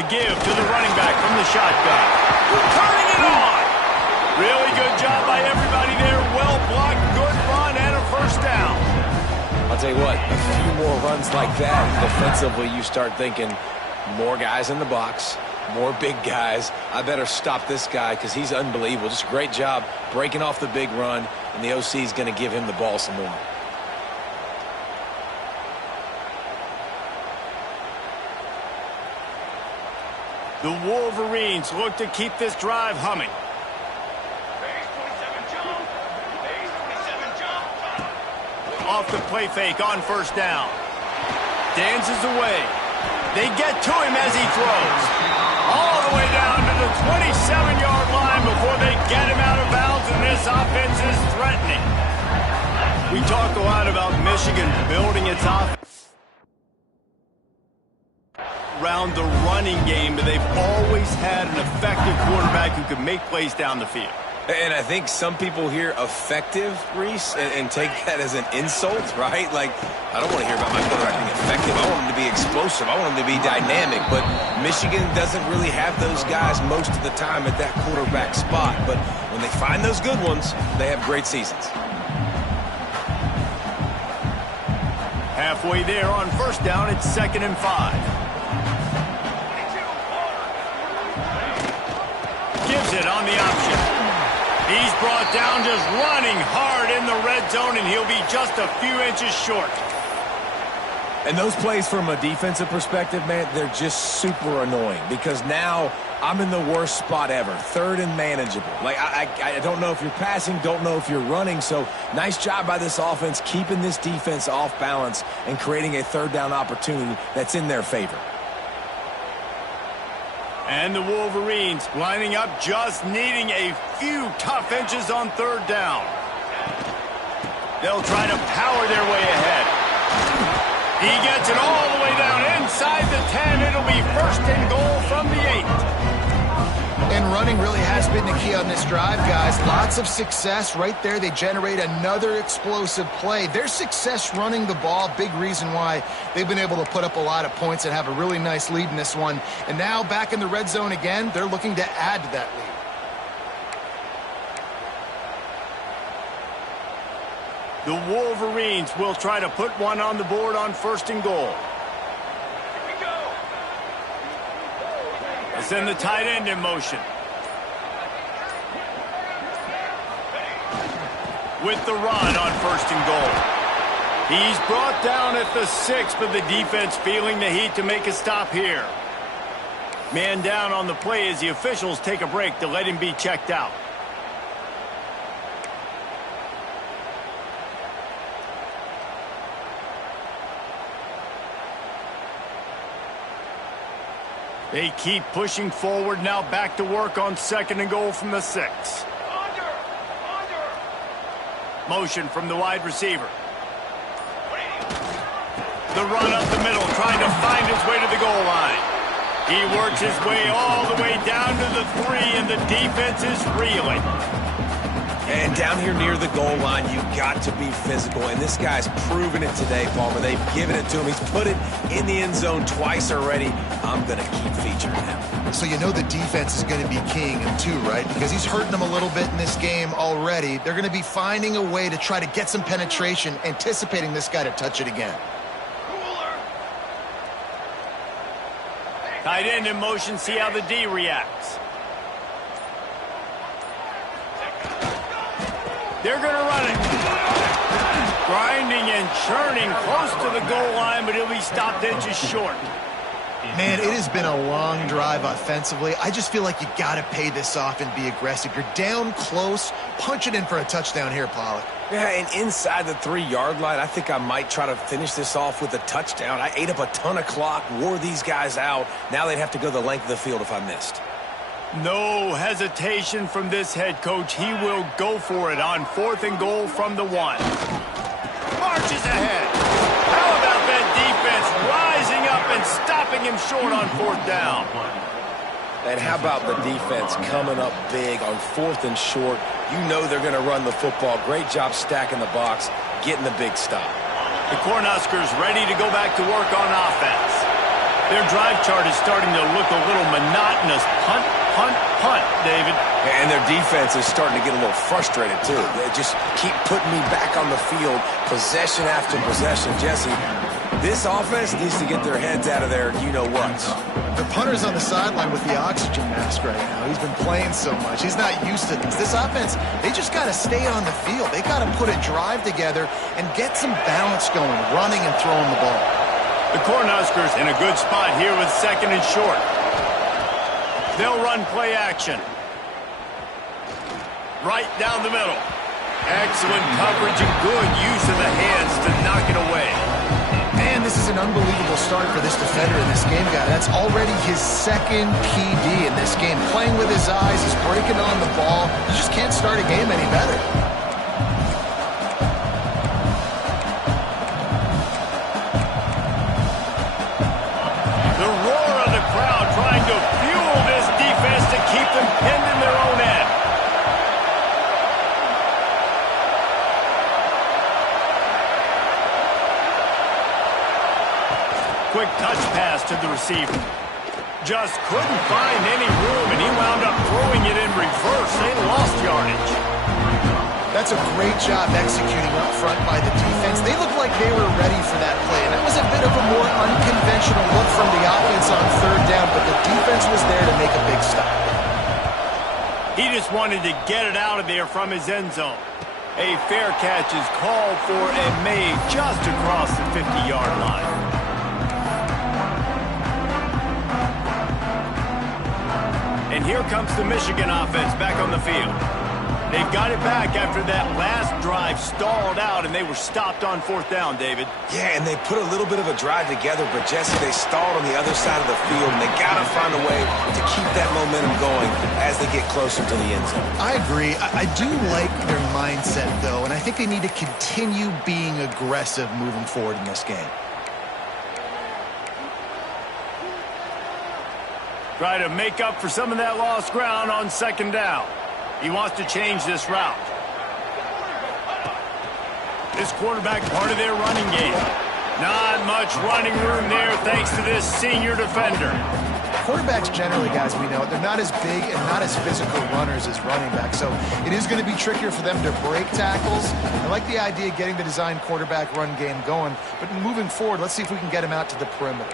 The give to the running back from the shotgun. Turning it on! Really good job by everybody there. Well blocked, good run, and a 1st down. I'll tell you what, a few more runs like that, defensively you start thinking more guys in the box, more big guys. I better stop this guy because he's unbelievable. Just a great job breaking off the big run, and the OC is going to give him the ball some more. The Wolverines look to keep this drive humming. Off the play fake on 1st down. Dances away. They get to him as he throws. All the way down to the 27-yard line before they get him out of bounds, and this offense is threatening. We talk a lot about Michigan building its offense around the running game, but they've always had an effective quarterback who can make plays down the field. And I think some people hear effective, Reese, and take that as an insult, right? Like, I don't want to hear about my quarterback being effective. I want him to be explosive. I want him to be dynamic. But Michigan doesn't really have those guys most of the time at that quarterback spot. But when they find those good ones, they have great seasons. Halfway there on 1st down, it's 2nd and 5. Gives it on the option. He's brought down just running hard in the red zone, and he'll be just a few inches short. And those plays from a defensive perspective, man, they're just super annoying because now I'm in the worst spot ever, 3rd and manageable. Like, I don't know if you're passing, don't know if you're running, so nice job by this offense keeping this defense off balance and creating a 3rd down opportunity that's in their favor. And the Wolverines lining up, just needing a few tough inches on 3rd down. They'll try to power their way ahead. He gets it all the way down inside the 10. It'll be first and goal from the 8. And running really has been the key on this drive, guys. Lots of success right there. They generate another explosive play. Their success running the ball, big reason why they've been able to put up a lot of points and have a really nice lead in this one. And now back in the red zone again, they're looking to add to that lead. The Wolverines will try to put one on the board on first and goal. Send the tight end in motion. With the run on first and goal. He's brought down at the 6, but the defense feeling the heat to make a stop here. Man down on the play as the officials take a break to let him be checked out. They keep pushing forward, now back to work on second and goal from the 6. Motion from the wide receiver. The run up the middle, trying to find his way to the goal line. He works his way all the way down to the 3, and the defense is reeling. And down here near the goal line, you've got to be physical. And this guy's proven it today, Palmer. They've given it to him. He's put it in the end zone twice already. I'm going to keep featuring him. So you know the defense is going to be keying him too, right? Because he's hurting them a little bit in this game already. They're going to be finding a way to try to get some penetration, anticipating this guy to touch it again. Tight end in motion, see how the D reacts. They're going to run it. Grinding and churning close to the goal line, but he'll be stopped inches short. Man, it has been a long drive offensively. I just feel like you got to pay this off and be aggressive. You're down close. Punch it in for a touchdown here, Pollock. Yeah, and inside the 3-yard line, I think I might try to finish this off with a touchdown. I ate up a ton of clock, wore these guys out. Now they'd have to go the length of the field if I missed. No hesitation from this head coach. He will go for it on fourth and goal from the 1. Marches ahead. How about that defense rising up and stopping him short on fourth down? And how about the defense coming up big on fourth and short? You know they're going to run the football. Great job stacking the box, getting the big stop. The Cornhuskers ready to go back to work on offense. Their drive chart is starting to look a little monotonous. Punt, punt, punt, David. And their defense is starting to get a little frustrated, too. They just keep putting me back on the field, possession after possession. Jesse, this offense needs to get their heads out of their you-know-whats. The punter's on the sideline with the oxygen mask right now. He's been playing so much. He's not used to this. This offense, they just got to stay on the field. They got to put a drive together and get some balance going, running and throwing the ball. The Cornhuskers in a good spot here with second and short. They'll run play action. Right down the middle. Excellent coverage and good use of the hands to knock it away. Man, this is an unbelievable start for this defender in this game, guy. That's already his second PD in this game. Playing with his eyes, he's breaking on the ball. You just can't start a game any better. The roar of the crowd trying to fuel this defense to keep them pinned in their own end. Quick touch pass to the receiver. Just couldn't find any room, and he wound up throwing it in reverse. They lost yardage. That's a great job executing up front by the defense. They looked like they were ready for that play, and that was a bit of a more unconventional look from the offense on third down, but the defense was there to make a big stop. He just wanted to get it out of there from his end zone. A fair catch is called for and made just across the 50-yard line. And here comes the Michigan offense back on the field. They've got it back after that last drive stalled out, and they were stopped on fourth down, David. Yeah, and they put a little bit of a drive together, but, Jesse, they stalled on the other side of the field, and they got to find a way to keep that momentum going as they get closer to the end zone. I agree. I do like their mindset, though, and I think they need to continue being aggressive moving forward in this game. Try to make up for some of that lost ground on second down. He wants to change this route. This quarterback part of their running game. Not much running room there thanks to this senior defender. Quarterbacks generally, guys, we know, they're not as big and not as physical runners as running backs, so it is going to be trickier for them to break tackles. I like the idea of getting the design quarterback run game going, but moving forward, let's see if we can get him out to the perimeter.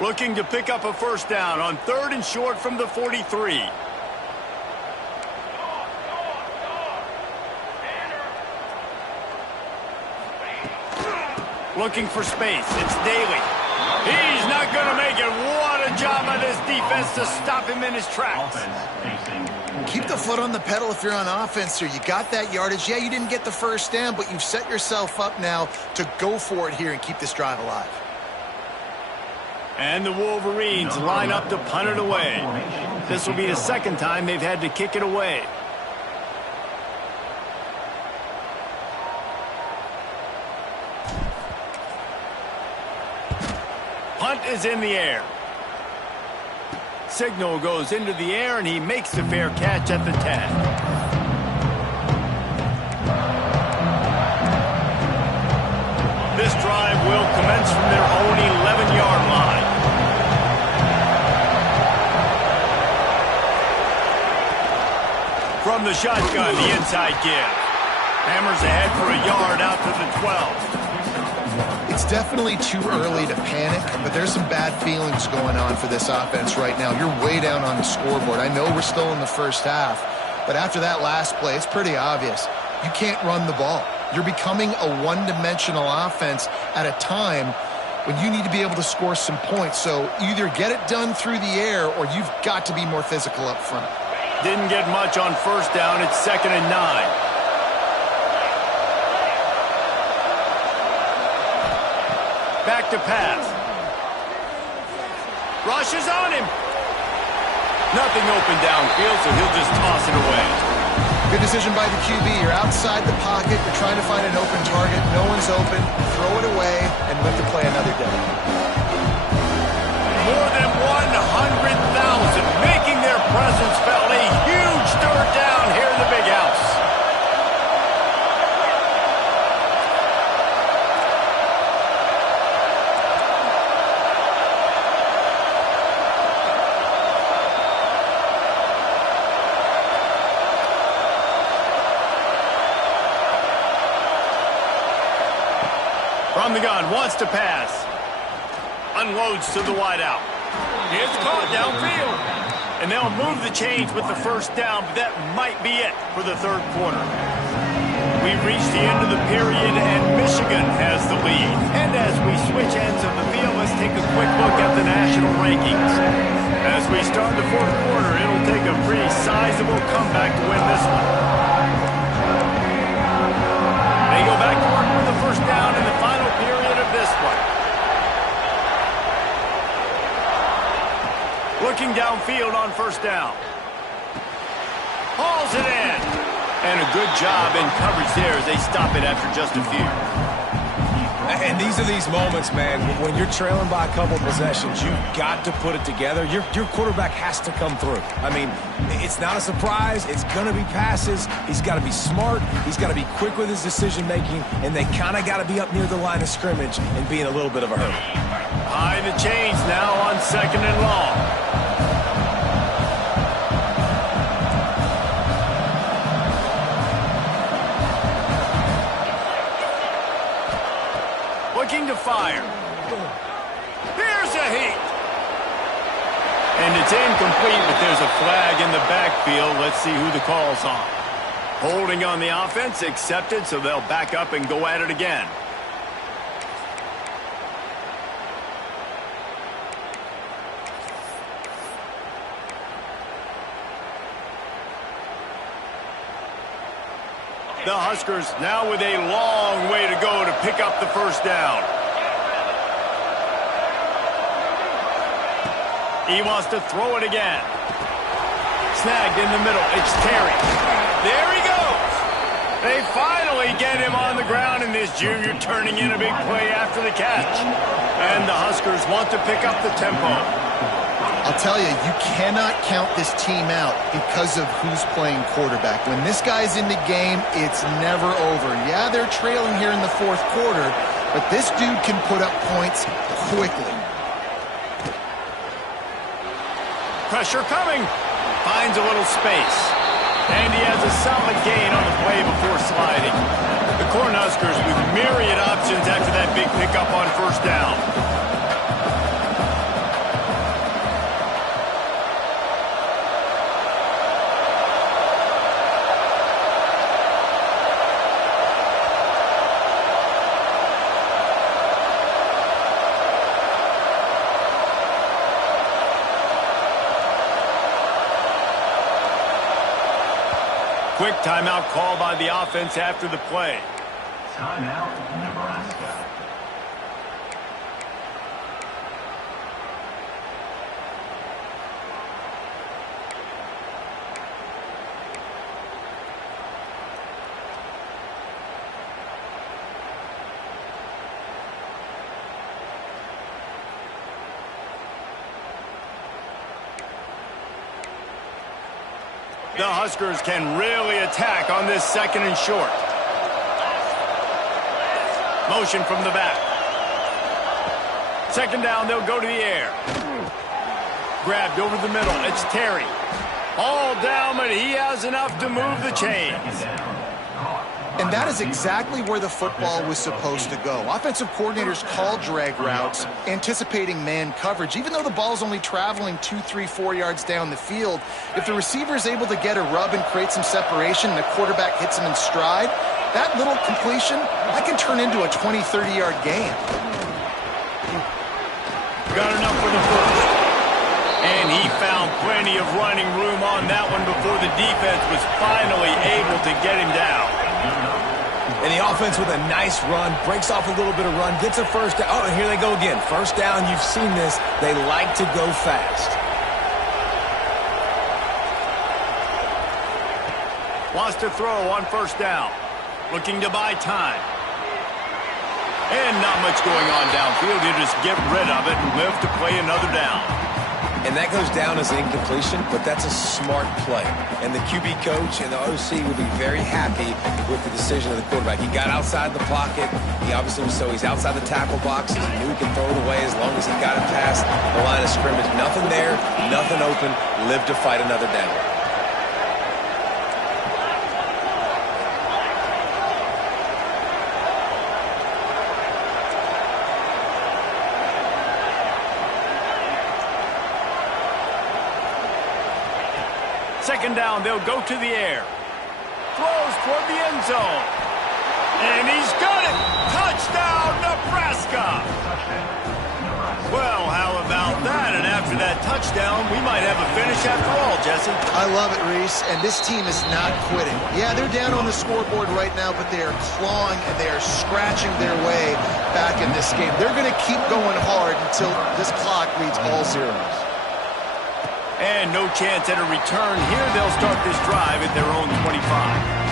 Looking to pick up a first down on 3rd and short from the 43. Looking for space. It's Daly. He's not going to make it. What a job by this defense to stop him in his tracks. Keep the foot on the pedal if you're on offense here. You got that yardage. Yeah, you didn't get the first down, but you've set yourself up now to go for it here and keep this drive alive. And the Wolverines line up to punt it away. This will be the second time they've had to kick it away. Punt is in the air. Signal goes into the air, and he makes the fair catch at the 10. This drive will commence from their own 11-yard line. From the shotgun, the inside give. Hammers ahead for a yard out to the 12. It's definitely too early to panic, but there's some bad feelings going on for this offense right now. You're way down on the scoreboard. I know we're still in the first half, but after that last play, it's pretty obvious. You can't run the ball. You're becoming a one-dimensional offense at a time when you need to be able to score some points. So either get it done through the air or you've got to be more physical up front. Didn't get much on first down. It's 2nd and 9. Back to pass. Rush is on him. Nothing open downfield, so he'll just toss it away. Good decision by the QB. You're outside the pocket. You're trying to find an open target. No one's open. Throw it away and live to play another day. More than 100,000 making their presence felt. A huge 3rd down here in the big house. From the gun, wants to pass. Unloads to the wideout. It's caught downfield. And they'll move the chains with the first down, but that might be it for the 3rd quarter. We've reached the end of the period, and Michigan has the lead. And as we switch ends of the field, let's take a quick look at the national rankings. As we start the 4th quarter, it'll take a pretty sizable comeback to win this one. They go back to work with the first down in the final period of this one. Looking downfield on first down. Hauls it in. And a good job in coverage there as they stop it after just a few. And these are these moments, man, when you're trailing by a couple possessions, you've got to put it together. Your quarterback has to come through. I mean, it's not a surprise. It's going to be passes. He's got to be smart. He's got to be quick with his decision-making, and they kind of got to be up near the line of scrimmage and be in a little bit of a hurry. High the chains now on 2nd and long. Looking to fire. Here's a heat. And it's incomplete, but there's a flag in the backfield. Let's see who the call's on. Holding on the offense, accepted, so they'll back up and go at it again. The Huskers now with a long way to go to pick up the first down. He wants to throw it again. Snagged in the middle. It's Terry. There he goes. They finally get him on the ground, and this junior turning in a big play after the catch. And the Huskers want to pick up the tempo. I'll tell you, you cannot count this team out because of who's playing quarterback. When this guy's in the game, it's never over. Yeah, they're trailing here in the fourth quarter, but this dude can put up points quickly. Pressure coming. Finds a little space. And he has a solid gain on the play before sliding. The Cornhuskers with myriad options after that big pickup on first down. Quick timeout call by the offense after the play. Timeout, Nebraska. The Huskers can really attack on this second and short. Motion from the back. Second down, they'll go to the air. Grabbed over the middle. It's Terry. All down, but he has enough to move the chains. And that is exactly where the football was supposed to go. Offensive coordinators call drag routes, anticipating man coverage. Even though the ball's only traveling 2, 3, 4 yards down the field, if the receiver is able to get a rub and create some separation and the quarterback hits him in stride, that little completion, that can turn into a 20, 30-yard gain. Got enough for the first. And he found plenty of running room on that one before the defense was finally able to get him down. And the offense with a nice run, breaks off a little bit of run, gets a first down. Oh, and here they go again. First down, you've seen this. They like to go fast. Wants to throw on first down. Looking to buy time. And not much going on downfield. He'll just get rid of it and live to play another down. And that goes down as an incompletion, but that's a smart play. And the QB coach and the OC will be very happy with the decision of the quarterback. He got outside the pocket. He obviously was he's outside the tackle boxes. He knew he could throw it away as long as he got it past the line of scrimmage. Nothing there, nothing open. Live to fight another down. Second down, they'll go to the air. Throws toward the end zone. And he's got it! Touchdown, Nebraska! Well, how about that? And after that touchdown, we might have a finish after all, Jesse. I love it, Reese, and this team is not quitting. Yeah, they're down on the scoreboard right now, but they are clawing and they are scratching their way back in this game. They're going to keep going hard until this clock reads all zeros. And no chance at a return here. They'll start this drive at their own 25.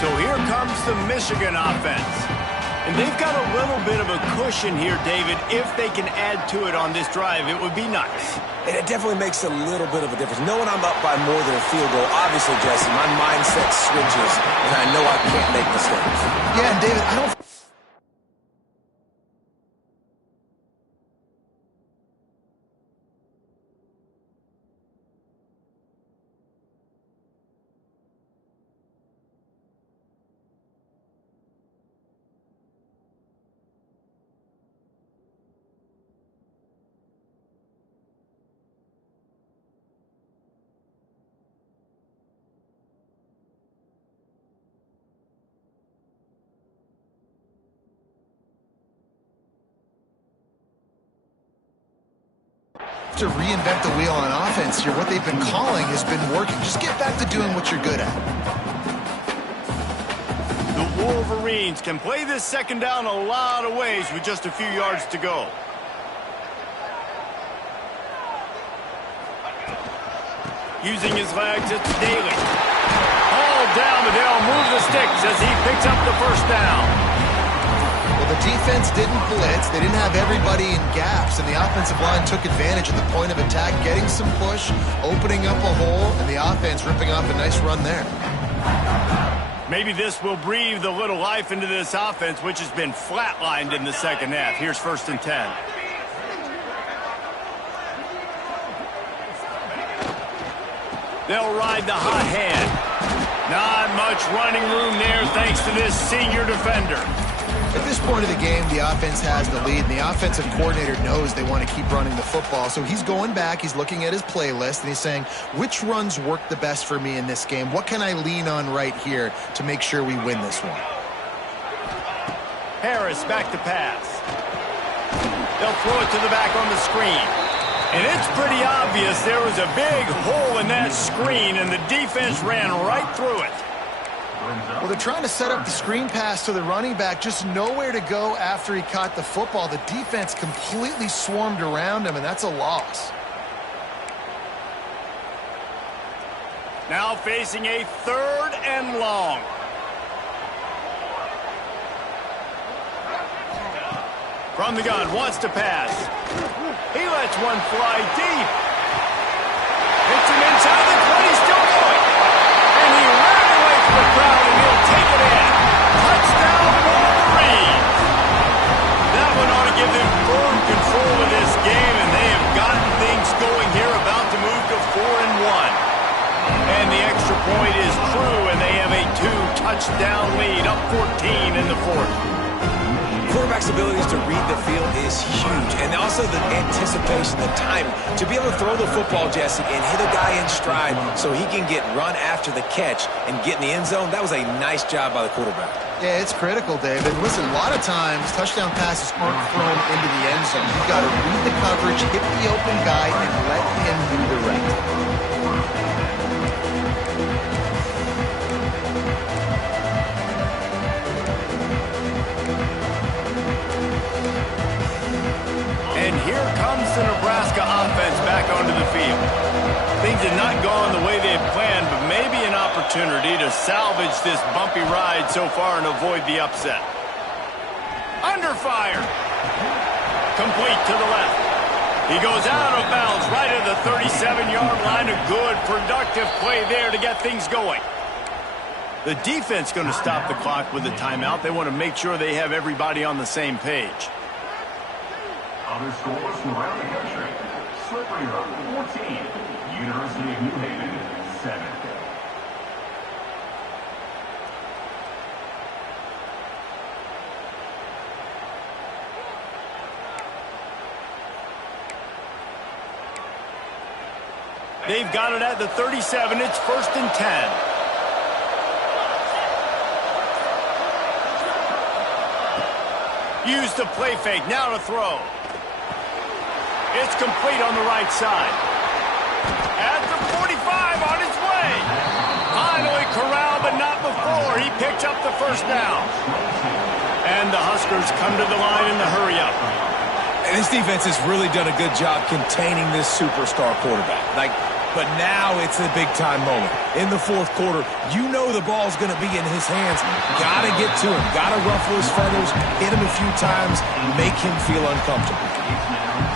So here comes the Michigan offense. And they've got a little bit of a cushion here, David. If they can add to it on this drive, it would be nice. And it definitely makes a little bit of a difference. Knowing I'm up by more than a field goal, obviously, Jesse, my mindset switches, and I know I can't make mistakes. Yeah, and David, I don't... To reinvent the wheel on offense here. What they've been calling has been working. Just get back to doing what you're good at. The Wolverines can play this second down a lot of ways with just a few yards to go. Using his legs, it's Daly. All down, but they'll move the sticks as he picks up the first down. Well, the defense didn't blitz. They didn't have everybody in gaps, and the offensive line took advantage of the point of attack, getting some push, opening up a hole, and the offense ripping off a nice run there. Maybe this will breathe a little life into this offense, which has been flatlined in the second half. Here's 1st and 10. They'll ride the hot hand. Not much running room there thanks to this senior defender. At this point of the game, the offense has the lead, and the offensive coordinator knows they want to keep running the football. So he's going back, he's looking at his playlist, and he's saying, which runs work the best for me in this game? What can I lean on right here to make sure we win this one? Harris back to pass. They'll throw it to the back on the screen. And it's pretty obvious there was a big hole in that screen, and the defense ran right through it. Well, they're trying to set up the screen pass to the running back, just nowhere to go after he caught the football. The defense completely swarmed around him, and that's a loss. Now facing a 3rd and long. From the gun, wants to pass. He lets one fly deep. Hits him inside the 20, still going. And he ran away from the crowd, and he'll take it in. Touchdown, Wolverines. That one ought to give them firm control of this game, and they have gotten things going here, about to move to 4-1. And the extra point is true, and they have a 2-touchdown lead, up 14 in the 4th. Quarterback's abilities to read the field is huge, and also the anticipation, the timing. To be able to throw the football, Jesse, and hit a guy in stride so he can get run after the catch and get in the end zone, that was a nice job by the quarterback. Yeah, it's critical, David. Listen, a lot of times, touchdown passes aren't thrown into the end zone. You've got to read the coverage, hit the open guy, and let him do the rest. And here comes the Nebraska offense back onto the field. Things have not gone the way they had planned, but maybe an opportunity to salvage this bumpy ride so far and avoid the upset. Under fire. Complete to the left. He goes out of bounds right at the 37-yard line. A good, productive play there to get things going. The defense going to stop the clock with a timeout. They want to make sure they have everybody on the same page. Other scores from around the country. Slippery Rock, 14. University of New Haven, 7. They've got it at the 37. It's 1st and 10. Use the play fake. Now to throw. It's complete on the right side. At the 45, on his way. Finally corralled, but not before. He picked up the first down. And the Huskers come to the line in the hurry up. And this defense has really done a good job containing this superstar quarterback. But now it's a big-time moment. In the 4th quarter, you know the ball's going to be in his hands. Got to get to him. Got to ruffle his feathers, hit him a few times, make him feel uncomfortable.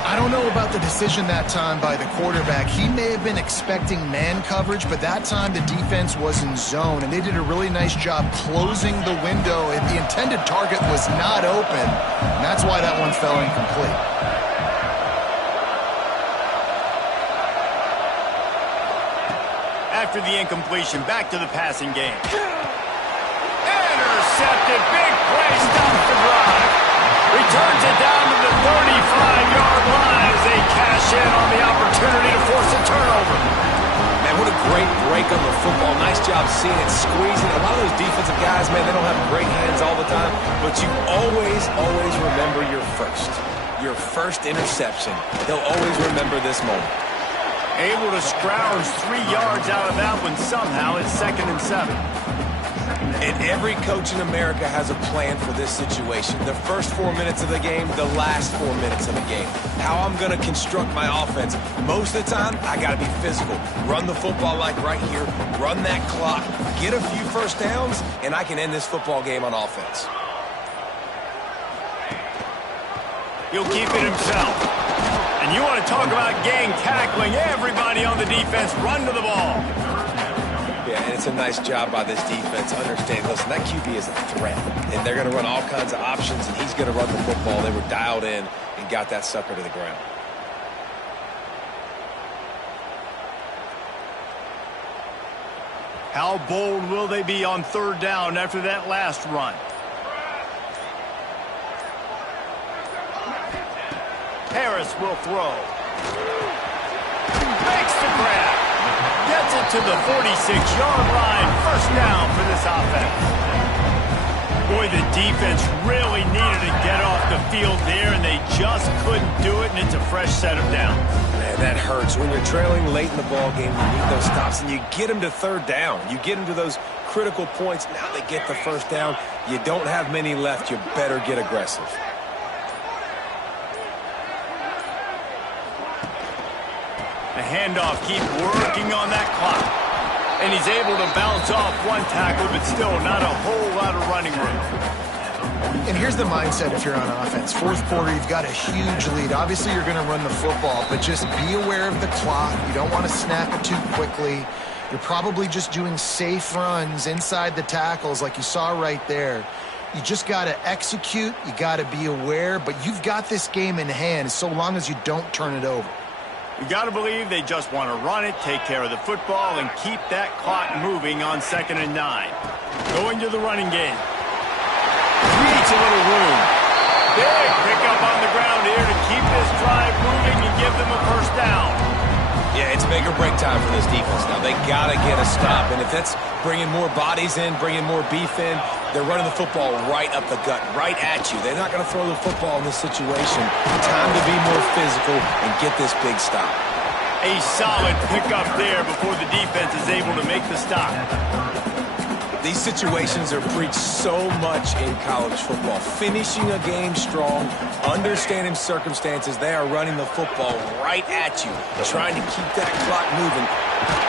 I don't know about the decision that time by the quarterback. He may have been expecting man coverage, but that time the defense was in zone, and they did a really nice job closing the window. And the intended target was not open, and that's why that one fell incomplete. After the incompletion, back to the passing game. Intercepted. Big play. Stops the drive. Returns it down to the 35-yard line as they cash in on the opportunity to force a turnover. Man, what a great break on the football. Nice job seeing it, squeezing. A lot of those defensive guys, man, they don't have great hands all the time, but you always remember your first. your first interception. He'll always remember this moment. Able to scrounge 3 yards out of that one somehow. It's 2nd and 7. And every coach in America has a plan for this situation. The first 4 minutes of the game, the last 4 minutes of the game. How I'm going to construct my offense. Most of the time, I got to be physical. Run the football like right here. Run that clock. Get a few first downs, and I can end this football game on offense. He'll keep it himself. And you want to talk about gang tackling. Everybody on the defense run to the ball. Yeah, and it's a nice job by this defense. Understand, listen, that QB is a threat. And they're going to run all kinds of options, and he's going to run the football. They were dialed in and got that sucker to the ground. How bold will they be on 3rd down after that last run? Harris will throw. Makes the grab. Gets it to the 46-yard line. 1st down for this offense. Boy, the defense really needed to get off the field there, and they just couldn't do it, and it's a fresh set of downs. Man, that hurts. When you're trailing late in the ball game, you need those stops, and you get them to 3rd down. You get them to those critical points. Now they get the 1st down. You don't have many left. You better get aggressive. The handoff, keep working on that clock. And he's able to bounce off one tackle, but still not a whole lot of running room. And here's the mindset if you're on offense. 4th quarter, you've got a huge lead. Obviously, you're going to run the football, but just be aware of the clock. You don't want to snap it too quickly. You're probably just doing safe runs inside the tackles like you saw right there. You just got to execute. You got to be aware, but you've got this game in hand so long as you don't turn it over. You got to believe they just want to run it, take care of the football, and keep that clock moving on 2nd and 9. Going to the running game. Needs a little room. Big pickup on the ground here to keep this drive moving and give them a 1st down. Yeah, it's make or break time for this defense now. They got to get a stop, and if that's bringing more bodies in, bringing more beef in, they're running the football right up the gut, right at you. They're not going to throw the football in this situation. Time to be more physical and get this big stop. A solid pickup there before the defense is able to make the stop. These situations are preached so much in college football. Finishing a game strong, understanding circumstances. They are running the football right at you, trying to keep that clock moving.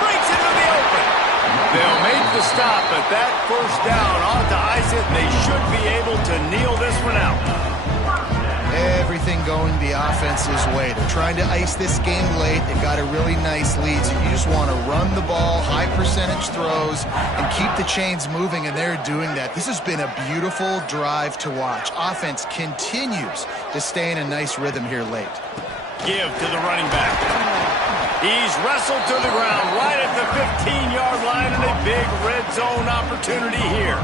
Breaks into the open. They'll make the stop, but that 1st down ought to ice it, and they should be able to kneel this one out. Everything going the offense's way. They're trying to ice this game late. They got a really nice lead, so you just want to run the ball, high percentage throws, and keep the chains moving, and they're doing that. This has been a beautiful drive to watch. Offense continues to stay in a nice rhythm here late. Give to the running back. He's wrestled to the ground right at the 15-yard line, and a big red zone opportunity here.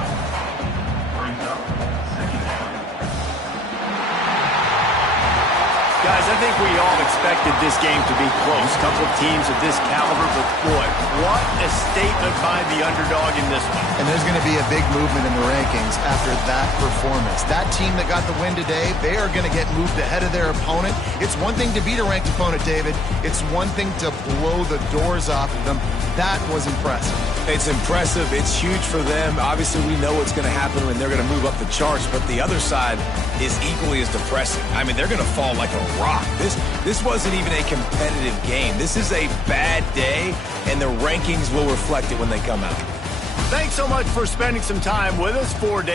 Guys, I think we all expected this game to be close. A couple of teams of this caliber, but boy, what a statement by the underdog in this one. And there's going to be a big movement in the rankings after that performance. That team that got the win today, they are going to get moved ahead of their opponent. It's one thing to beat a ranked opponent, David. It's one thing to blow the doors off of them. That was impressive. It's impressive. It's huge for them. Obviously, we know what's going to happen when they're going to move up the charts, but the other side is equally as depressing. I mean, they're going to fall like a rock. This wasn't even a competitive game. This is a bad day, and the rankings will reflect it when they come out. Thanks so much for spending some time with us for